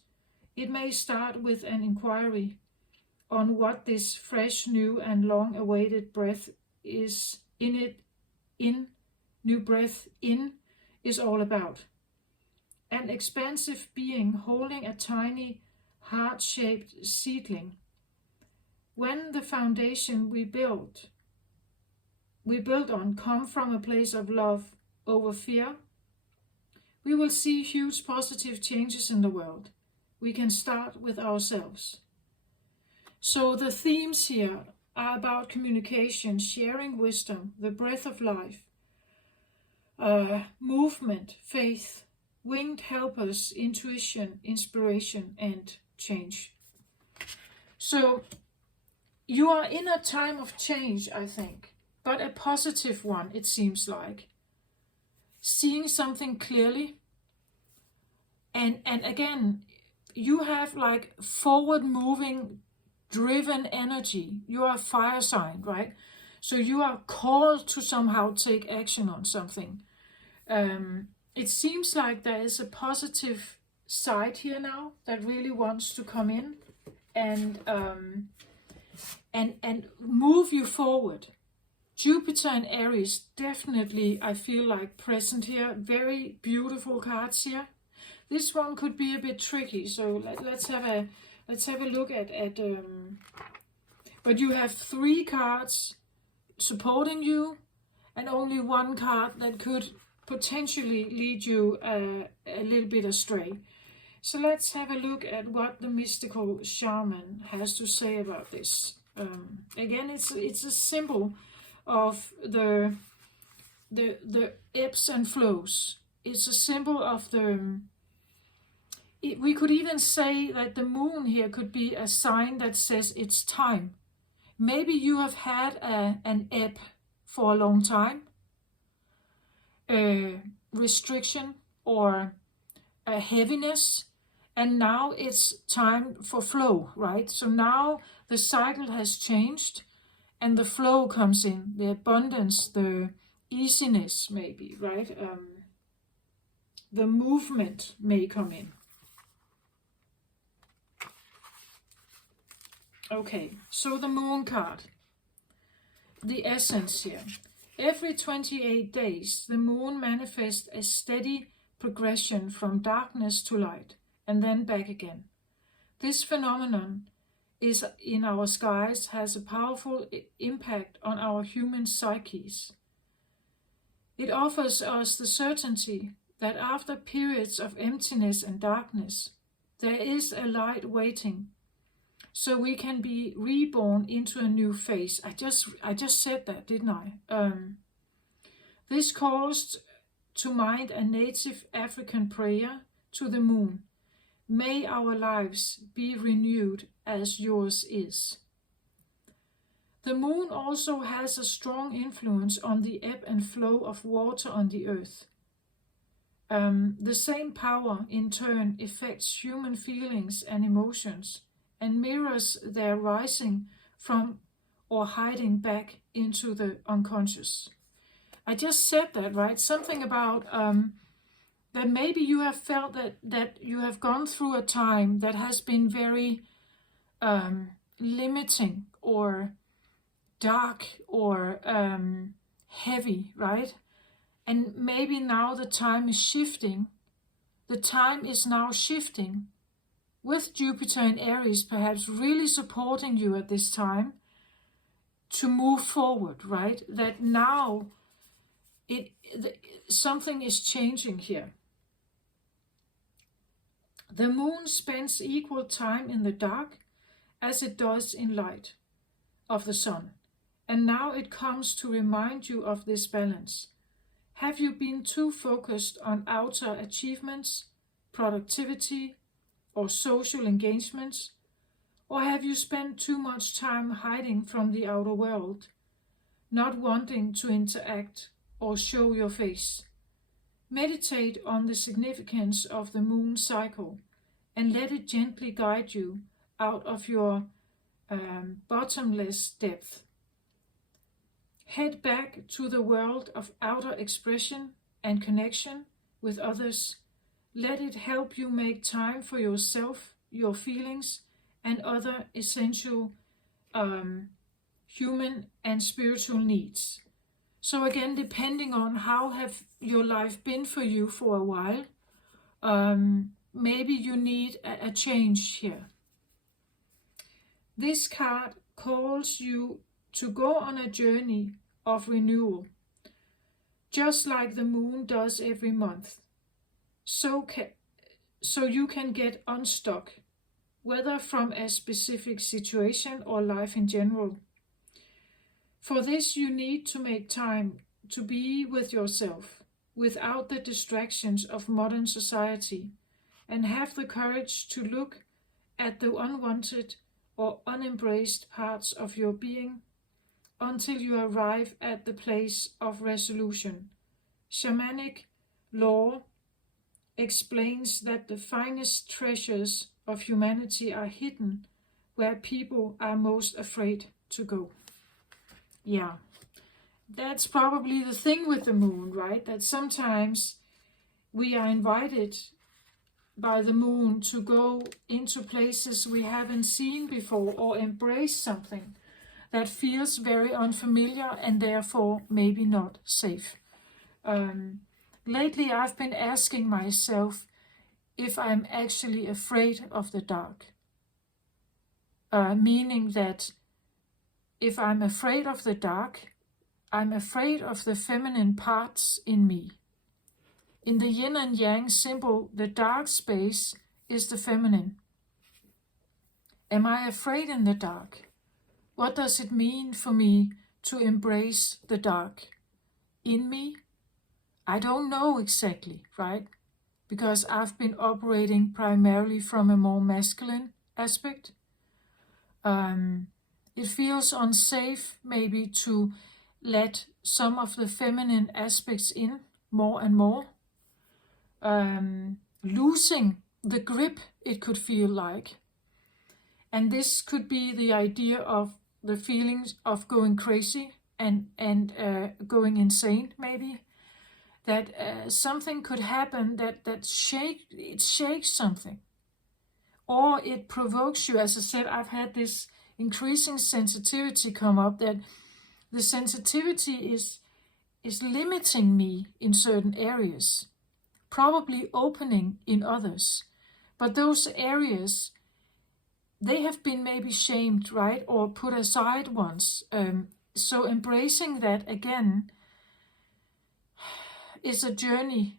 It may start with an inquiry on what this fresh, new, and long-awaited breath is is all about. An expansive being holding a tiny, heart-shaped seedling. When the foundation we build on come from a place of love over fear, we will see huge positive changes in the world. We can start with ourselves. So the themes here are about communication, sharing wisdom, the breath of life, movement, faith, winged helpers, intuition, inspiration, and change. So you are in a time of change, I think, but a positive one, it seems like. Seeing something clearly. And again, you have like forward-moving, driven energy. You are a fire sign, right? So you are called to somehow take action on something. It seems like there is a positive side here now that really wants to come in and move you forward. Jupiter and Aries definitely, I feel like, present here. Very beautiful cards here. This one could be a bit tricky, so let's have a look at but you have 3 cards supporting you and only 1 card that could potentially lead you a little bit astray. So let's have a look at what the mystical shaman has to say about this. Again, it's a symbol of the ebbs and flows. It's a symbol of we could even say that the moon here could be a sign that says it's time. Maybe you have had an ebb for a long time, a restriction or a heaviness, and now it's time for flow, right? So now the cycle has changed and the flow comes in, the abundance, the easiness maybe, right? The movement may come in. Okay, so the moon card, the essence here. Every 28 days, the moon manifests a steady progression from darkness to light, and then back again. This phenomenon is in our skies has a powerful impact on our human psyches. It offers us the certainty that after periods of emptiness and darkness, there is a light waiting, so we can be reborn into a new phase. I just said that, didn't I? This calls to mind a native African prayer to the moon. May our lives be renewed as yours is. The moon also has a strong influence on the ebb and flow of water on the earth. The same power in turn affects human feelings and emotions and mirrors their rising from or hiding back into the unconscious. I just said that, right? Something about that maybe you have felt that you have gone through a time that has been very limiting or dark or heavy, right? And maybe now the time is shifting. The time is now shifting with Jupiter in Aries perhaps really supporting you at this time to move forward, right? That now something is changing here. The moon spends equal time in the dark as it does in light of the sun. And now it comes to remind you of this balance. Have you been too focused on outer achievements, productivity, or social engagements? Or have you spent too much time hiding from the outer world, not wanting to interact or show your face? Meditate on the significance of the moon cycle and let it gently guide you out of your bottomless depth. Head back to the world of outer expression and connection with others. Let it help you make time for yourself, your feelings, and other essential human and spiritual needs. So again, depending on how have your life been for you for a while, maybe you need a change here. This card calls you to go on a journey of renewal, just like the moon does every month. So you can get unstuck, whether from a specific situation or life in general. For this, you need to make time to be with yourself without the distractions of modern society and have the courage to look at the unwanted or unembraced parts of your being until you arrive at the place of resolution. Shamanic law explains that the finest treasures of humanity are hidden where people are most afraid to go. Yeah, that's probably the thing with the moon, right? That sometimes we are invited by the moon to go into places we haven't seen before or embrace something that feels very unfamiliar and therefore maybe not safe. Lately I've been asking myself if I'm actually afraid of the dark. Meaning that if I'm afraid of the dark, I'm afraid of the feminine parts in me. In the yin and yang symbol, the dark space is the feminine. Am I afraid in the dark? What does it mean for me to embrace the dark in me? I don't know exactly, right? Because I've been operating primarily from a more masculine aspect. It feels unsafe maybe to let some of the feminine aspects in more and more. Losing the grip, it could feel like. And this could be the idea of the feelings of going crazy and going insane maybe. That something could happen that shakes something. Or it provokes you. As I said, I've had this increasing sensitivity come up, that the sensitivity is limiting me in certain areas, probably opening in others. But those areas, they have been maybe shamed, right, or put aside once. So embracing that again is a journey,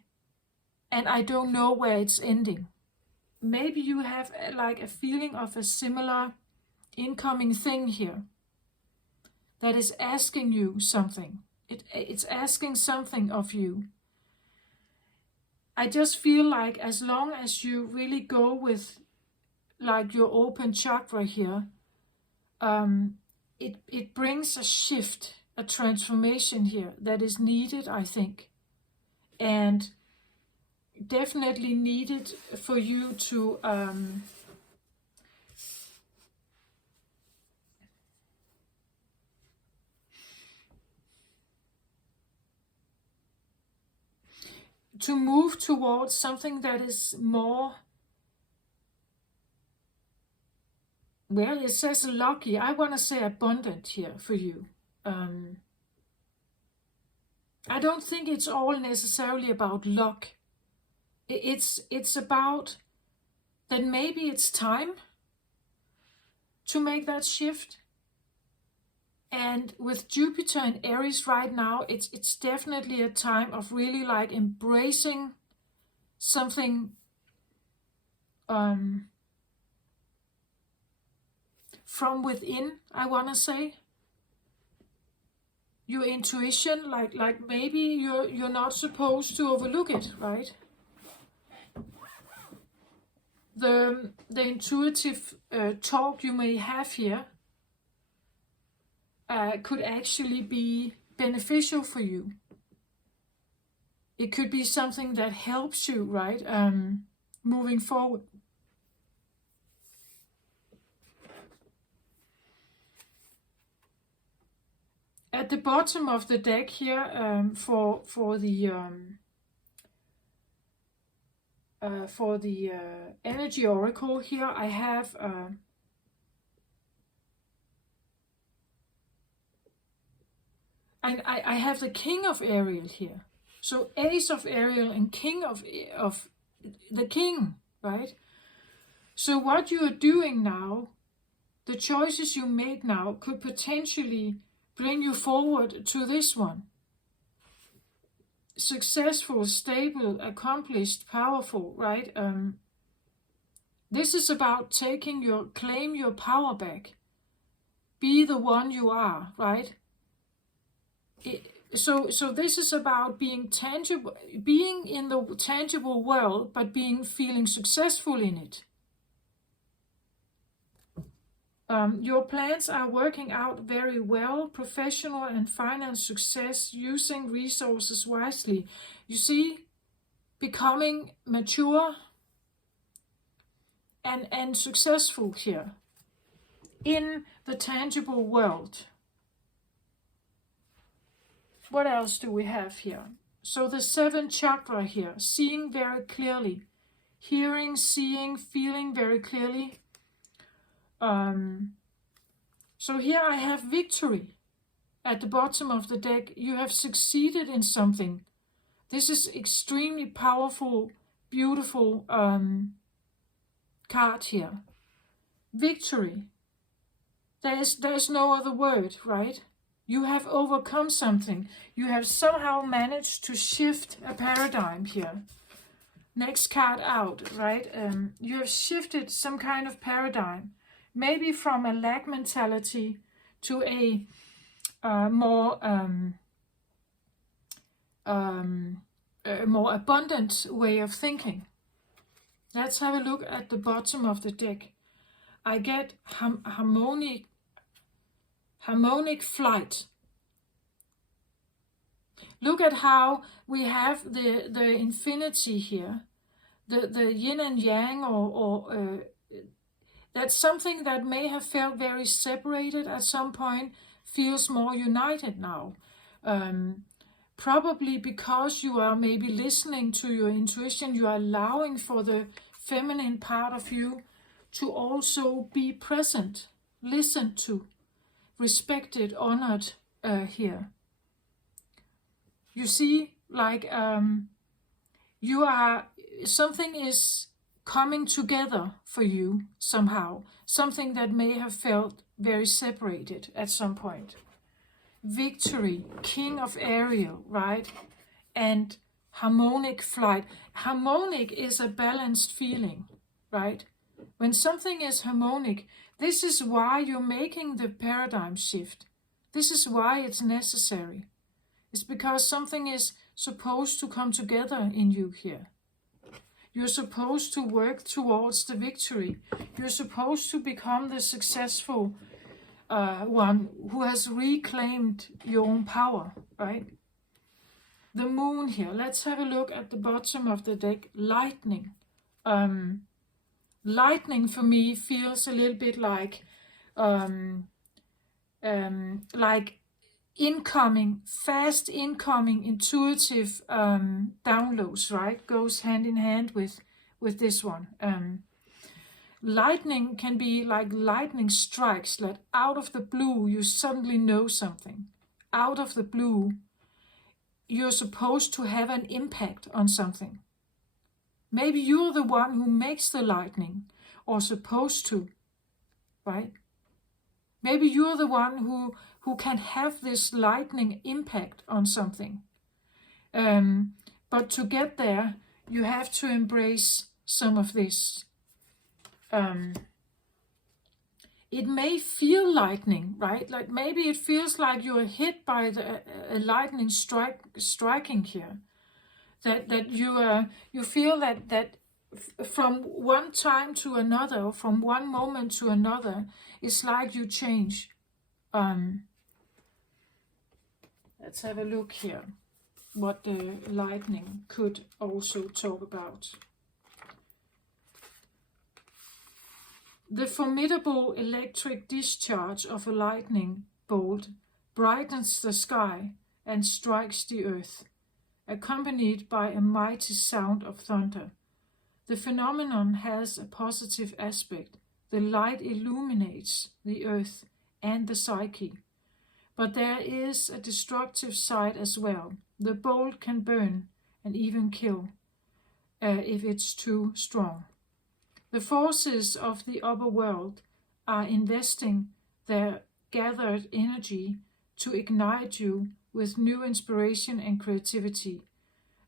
and I don't know where it's ending. Maybe you have like a feeling of a similar incoming thing here that is asking you something. It's asking something of you. I just feel like as long as you really go with like your open chakra here, it brings a shift, a transformation here that is needed, I think. And definitely needed for you to move towards something that is more, well, it says lucky. I want to say abundant here for you. I don't think it's all necessarily about luck. It's about that maybe it's time to make that shift. And with Jupiter and Aries right now, it's definitely a time of really like embracing something from within, I want to say. Your intuition, like maybe you're not supposed to overlook it, right? The intuitive talk you may have here could actually be beneficial for you. It could be something that helps you, right? Moving forward. At the bottom of the deck here, for the energy oracle here, I have I have the King of Ariel here. So Ace of Ariel and King of the King, right? So what you are doing now, the choices you make now, could potentially bring you forward to this one. Successful, stable, accomplished, powerful, right? This is about claim your power back. Be the one you are, right? So this is about being tangible, being in the tangible world, but feeling successful in it. Your plans are working out very well, professional and finance success, using resources wisely. You see, becoming mature and successful here in the tangible world. What else do we have here? So the 7th chakra here, seeing very clearly, hearing, seeing, feeling very clearly. So here I have victory at the bottom of the deck. You have succeeded in something. This is extremely powerful, beautiful card here. Victory. There's no other word, right? You have overcome something. You have somehow managed to shift a paradigm here. Next card out, right? You have shifted some kind of paradigm. Maybe from a lack mentality to a more abundant way of thinking. Let's have a look at the bottom of the deck. I get harmonic flight. Look at how we have the infinity here, the yin and yang, or that's something that may have felt very separated at some point, feels more united now. Probably because you are maybe listening to your intuition, you are allowing for the feminine part of you to also be present, listened to, respected, honored here. You see, like something is coming together for you somehow, something that may have felt very separated at some point. Victory, King of Ariel, right? And harmonic flight. Harmonic is a balanced feeling, right? When something is harmonic, this is why you're making the paradigm shift. This is why it's necessary. It's because something is supposed to come together in you here. You're supposed to work towards the victory. You're supposed to become the successful one who has reclaimed your own power, right? The moon here. Let's have a look at the bottom of the deck. Lightning. Lightning for me feels a little bit like incoming, fast incoming, intuitive downloads, right? Goes hand in hand with this one. Lightning can be like lightning strikes, like out of the blue, you suddenly know something. Out of the blue, you're supposed to have an impact on something. Maybe you're the one who makes the lightning, or supposed to, right? Maybe you're the one who can have this lightning impact on something. But to get there, you have to embrace some of this. It may feel lightning, right? Like maybe it feels like you're hit by a lightning striking here. That you feel that from one time to another, from one moment to another, it's like you change. Let's have a look here, what the lightning could also talk about. The formidable electric discharge of a lightning bolt brightens the sky and strikes the earth, accompanied by a mighty sound of thunder. The phenomenon has a positive aspect. The light illuminates the earth and the psyche. But there is a destructive side as well. The bolt can burn and even kill if it's too strong. The forces of the upper world are investing their gathered energy to ignite you with new inspiration and creativity.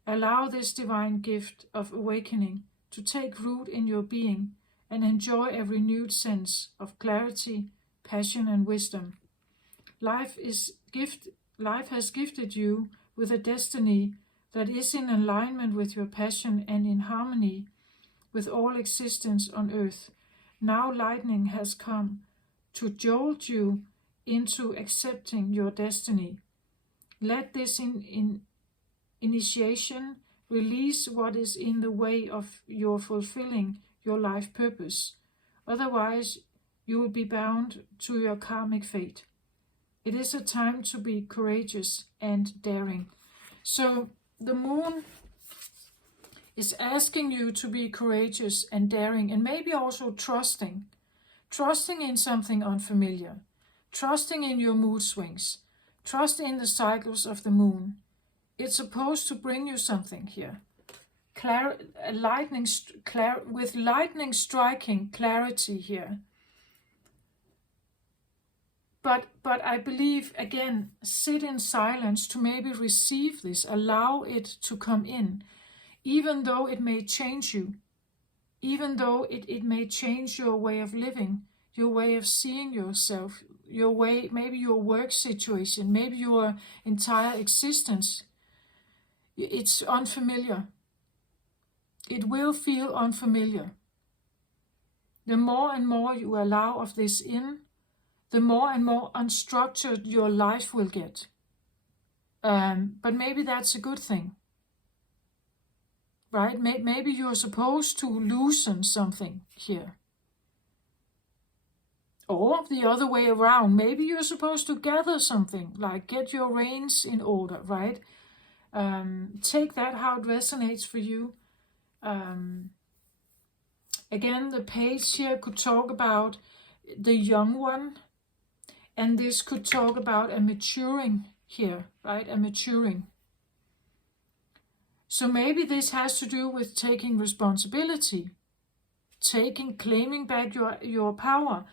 Allow this divine gift of awakening to take root in your being and enjoy a renewed sense of clarity, passion, and wisdom. Life has gifted you with a destiny that is in alignment with your passion and in harmony with all existence on earth. Now lightning has come to jolt you into accepting your destiny. Let this initiation release what is in the way of your fulfilling your life purpose. Otherwise, you will be bound to your karmic fate. It is a time to be courageous and daring. So the moon is asking you to be courageous and daring, and maybe also trusting in something unfamiliar, trusting in your mood swings, trust in the cycles of the moon. It's supposed to bring you something here. With lightning striking, clarity here. But I believe, again, sit in silence to maybe receive this, allow it to come in. Even though it may change you, even though it may change your way of living, your way of seeing yourself, your way, maybe your work situation, maybe your entire existence. It's unfamiliar. It will feel unfamiliar. The more and more you allow of this in, the more and more unstructured your life will get. But maybe that's a good thing. Right? Maybe you're supposed to loosen something here. Or the other way around. Maybe you're supposed to gather something, like get your reins in order, right? Take that how it resonates for you. Again, the page here could talk about the young one. And this could talk about a maturing here, right? A maturing. So maybe this has to do with taking responsibility, claiming back your power.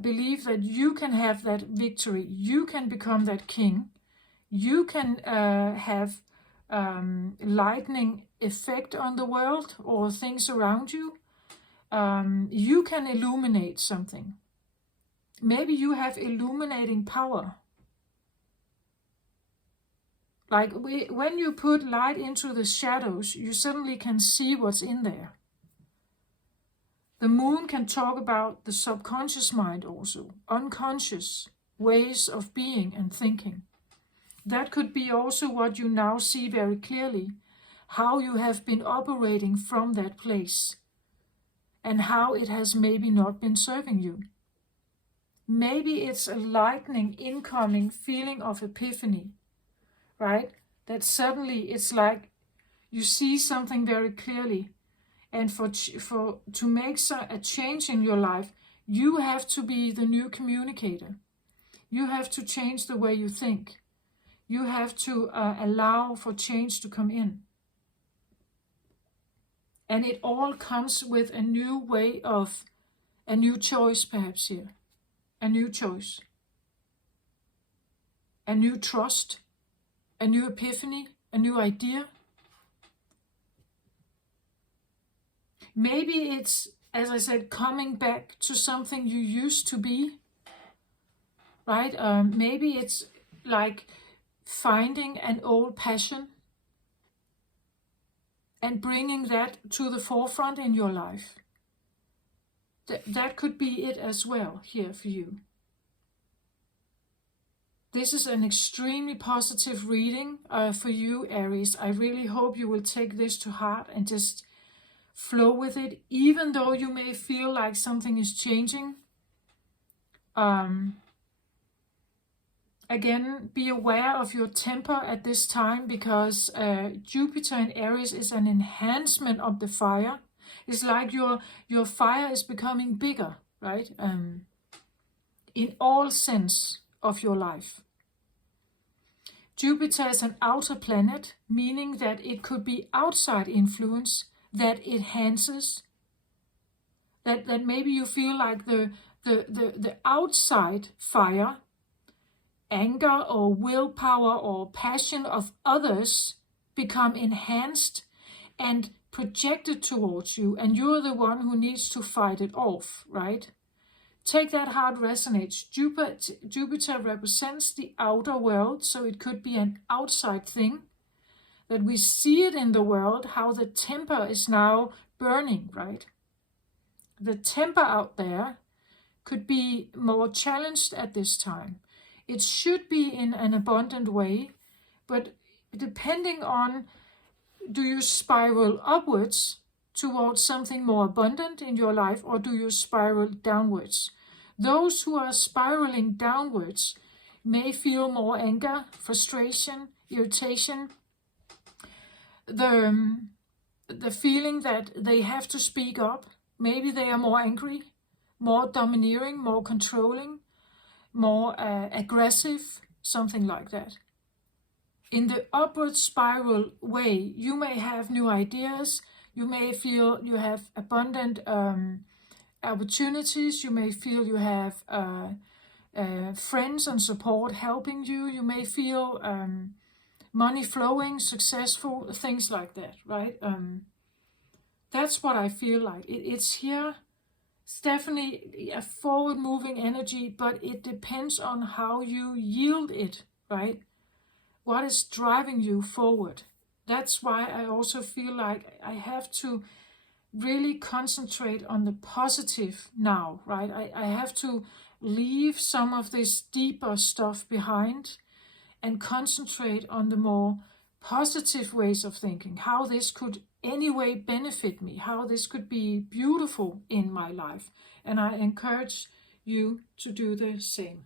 Believe that you can have that victory. You can become that king. You can have lightning effect on the world or things around you. You can illuminate something. Maybe you have illuminating power. Like when you put light into the shadows, you suddenly can see what's in there. The moon can talk about the subconscious mind also, unconscious ways of being and thinking. That could be also what you now see very clearly, how you have been operating from that place and how it has maybe not been serving you. Maybe it's a lightning incoming feeling of epiphany, right? That suddenly it's like you see something very clearly, and to make a change in your life, you have to be the new communicator. You have to change the way you think. You have to allow for change to come in. And it all comes with a new way of, a new choice perhaps here. A new choice. A new trust. A new epiphany. A new idea. Maybe it's, as I said, coming back to something you used to be. Right? Maybe it's like finding an old passion and bringing that to the forefront in your life. That could be it as well here for you. This is an extremely positive reading for you, Aries. I really hope you will take this to heart and just flow with it, even though you may feel like something is changing. Again, be aware of your temper at this time, because Jupiter in Aries is an enhancement of the fire. It's like your fire is becoming bigger, right? In all sense of your life. Jupiter is an outer planet, meaning that it could be outside influence that enhances, that maybe you feel like the outside fire, anger or willpower or passion of others become enhanced and projected towards you, and you're the one who needs to fight it off, right? Take that how it resonates. Jupiter represents the outer world, so it could be an outside thing, that we see it in the world, how the temper is now burning, right? The temper out there could be more challenged at this time. It should be in an abundant way, but depending on, do you spiral upwards towards something more abundant in your life, or do you spiral downwards? Those who are spiraling downwards may feel more anger, frustration, irritation, the feeling that they have to speak up. Maybe they are more angry, more domineering, more controlling, more aggressive, something like that. In the upward spiral way, you may have new ideas, you may feel you have abundant opportunities, you may feel you have friends and support helping you, you may feel money flowing, successful, things like that, right? That's what I feel like. It's here. It's definitely a forward-moving energy, but it depends on how you yield it, right? What is driving you forward? That's why I also feel like I have to really concentrate on the positive now, right? I have to leave some of this deeper stuff behind and concentrate on the more positive ways of thinking, how this could anyway benefit me, how this could be beautiful in my life. And I encourage you to do the same.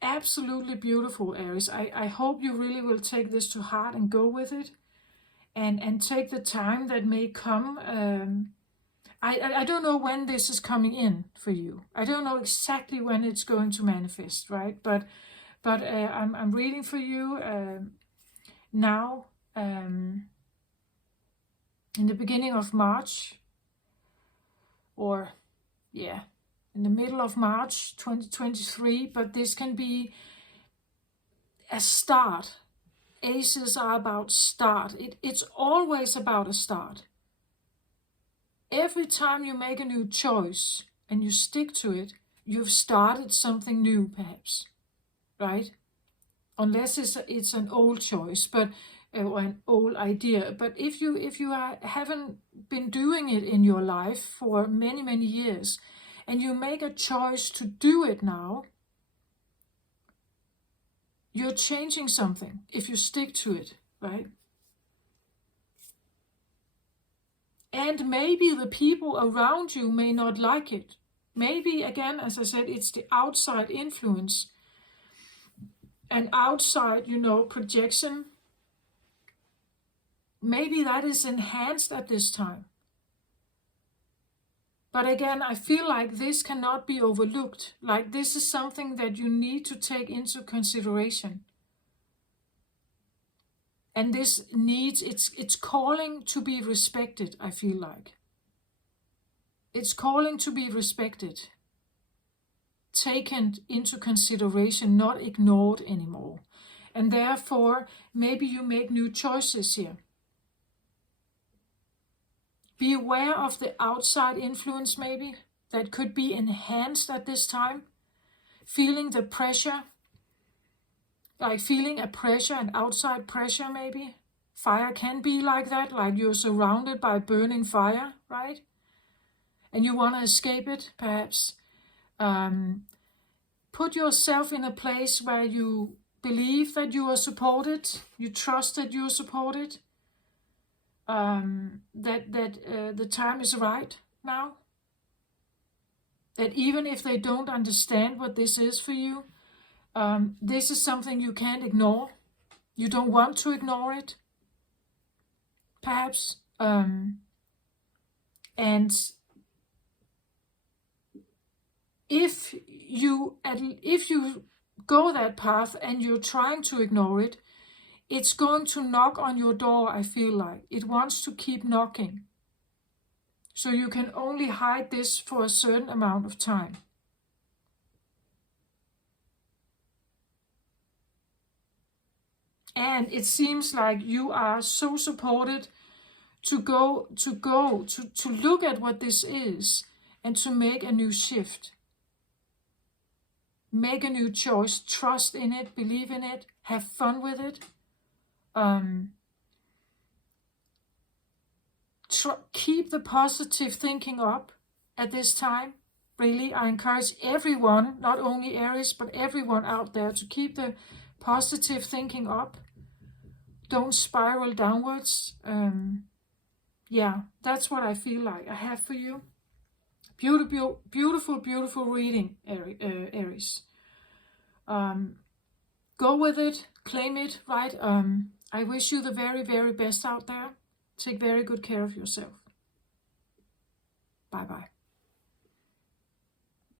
Absolutely beautiful, Aries. I hope you really will take this to heart and go with it, and take the time that may come. I don't know when this is coming in for you. I don't know exactly when it's going to manifest, right? But I'm reading for you now, in the beginning of March, or yeah, in the middle of March 2023, but this can be a start. Aces are about start. It's always about a start. Every time you make a new choice and you stick to it, you've started something new, perhaps, right? Unless it's an old choice, but or an old idea. But if you haven't been doing it in your life for many years, and you make a choice to do it now, you're changing something if you stick to it, right? And maybe the people around you may not like it. Maybe, again, as I said, it's the outside influence and outside, projection. Maybe that is enhanced at this time. But again, I feel like this cannot be overlooked. Like this is something that you need to take into consideration. And this needs, it's calling to be respected, I feel like. It's calling to be respected, taken into consideration, not ignored anymore. And therefore, maybe you make new choices here. Be aware of the outside influence maybe that could be enhanced at this time. Feeling the pressure, like feeling a pressure, an outside pressure maybe. Fire can be like that, like you're surrounded by burning fire, right? And you want to escape it, perhaps. Put yourself in a place where you believe that you are supported, you trust that you are supported. That the time is right now. That even if they don't understand what this is for you, this is something you can't ignore. You don't want to ignore it, perhaps. And if you go that path and you're trying to ignore it, it's going to knock on your door, I feel like. It wants to keep knocking. So you can only hide this for a certain amount of time. And it seems like you are so supported to look at what this is and to make a new shift. Make a new choice, trust in it, believe in it, have fun with it. Keep the positive thinking up at this time. Really, I encourage everyone, not only Aries, but everyone out there to keep the positive thinking up. Don't spiral downwards. Yeah, that's what I feel like I have for you. Beautiful, beautiful, beautiful reading, Aries. Go with it, claim it, right? I wish you the very, very best out there. Take very good care of yourself. Bye-bye.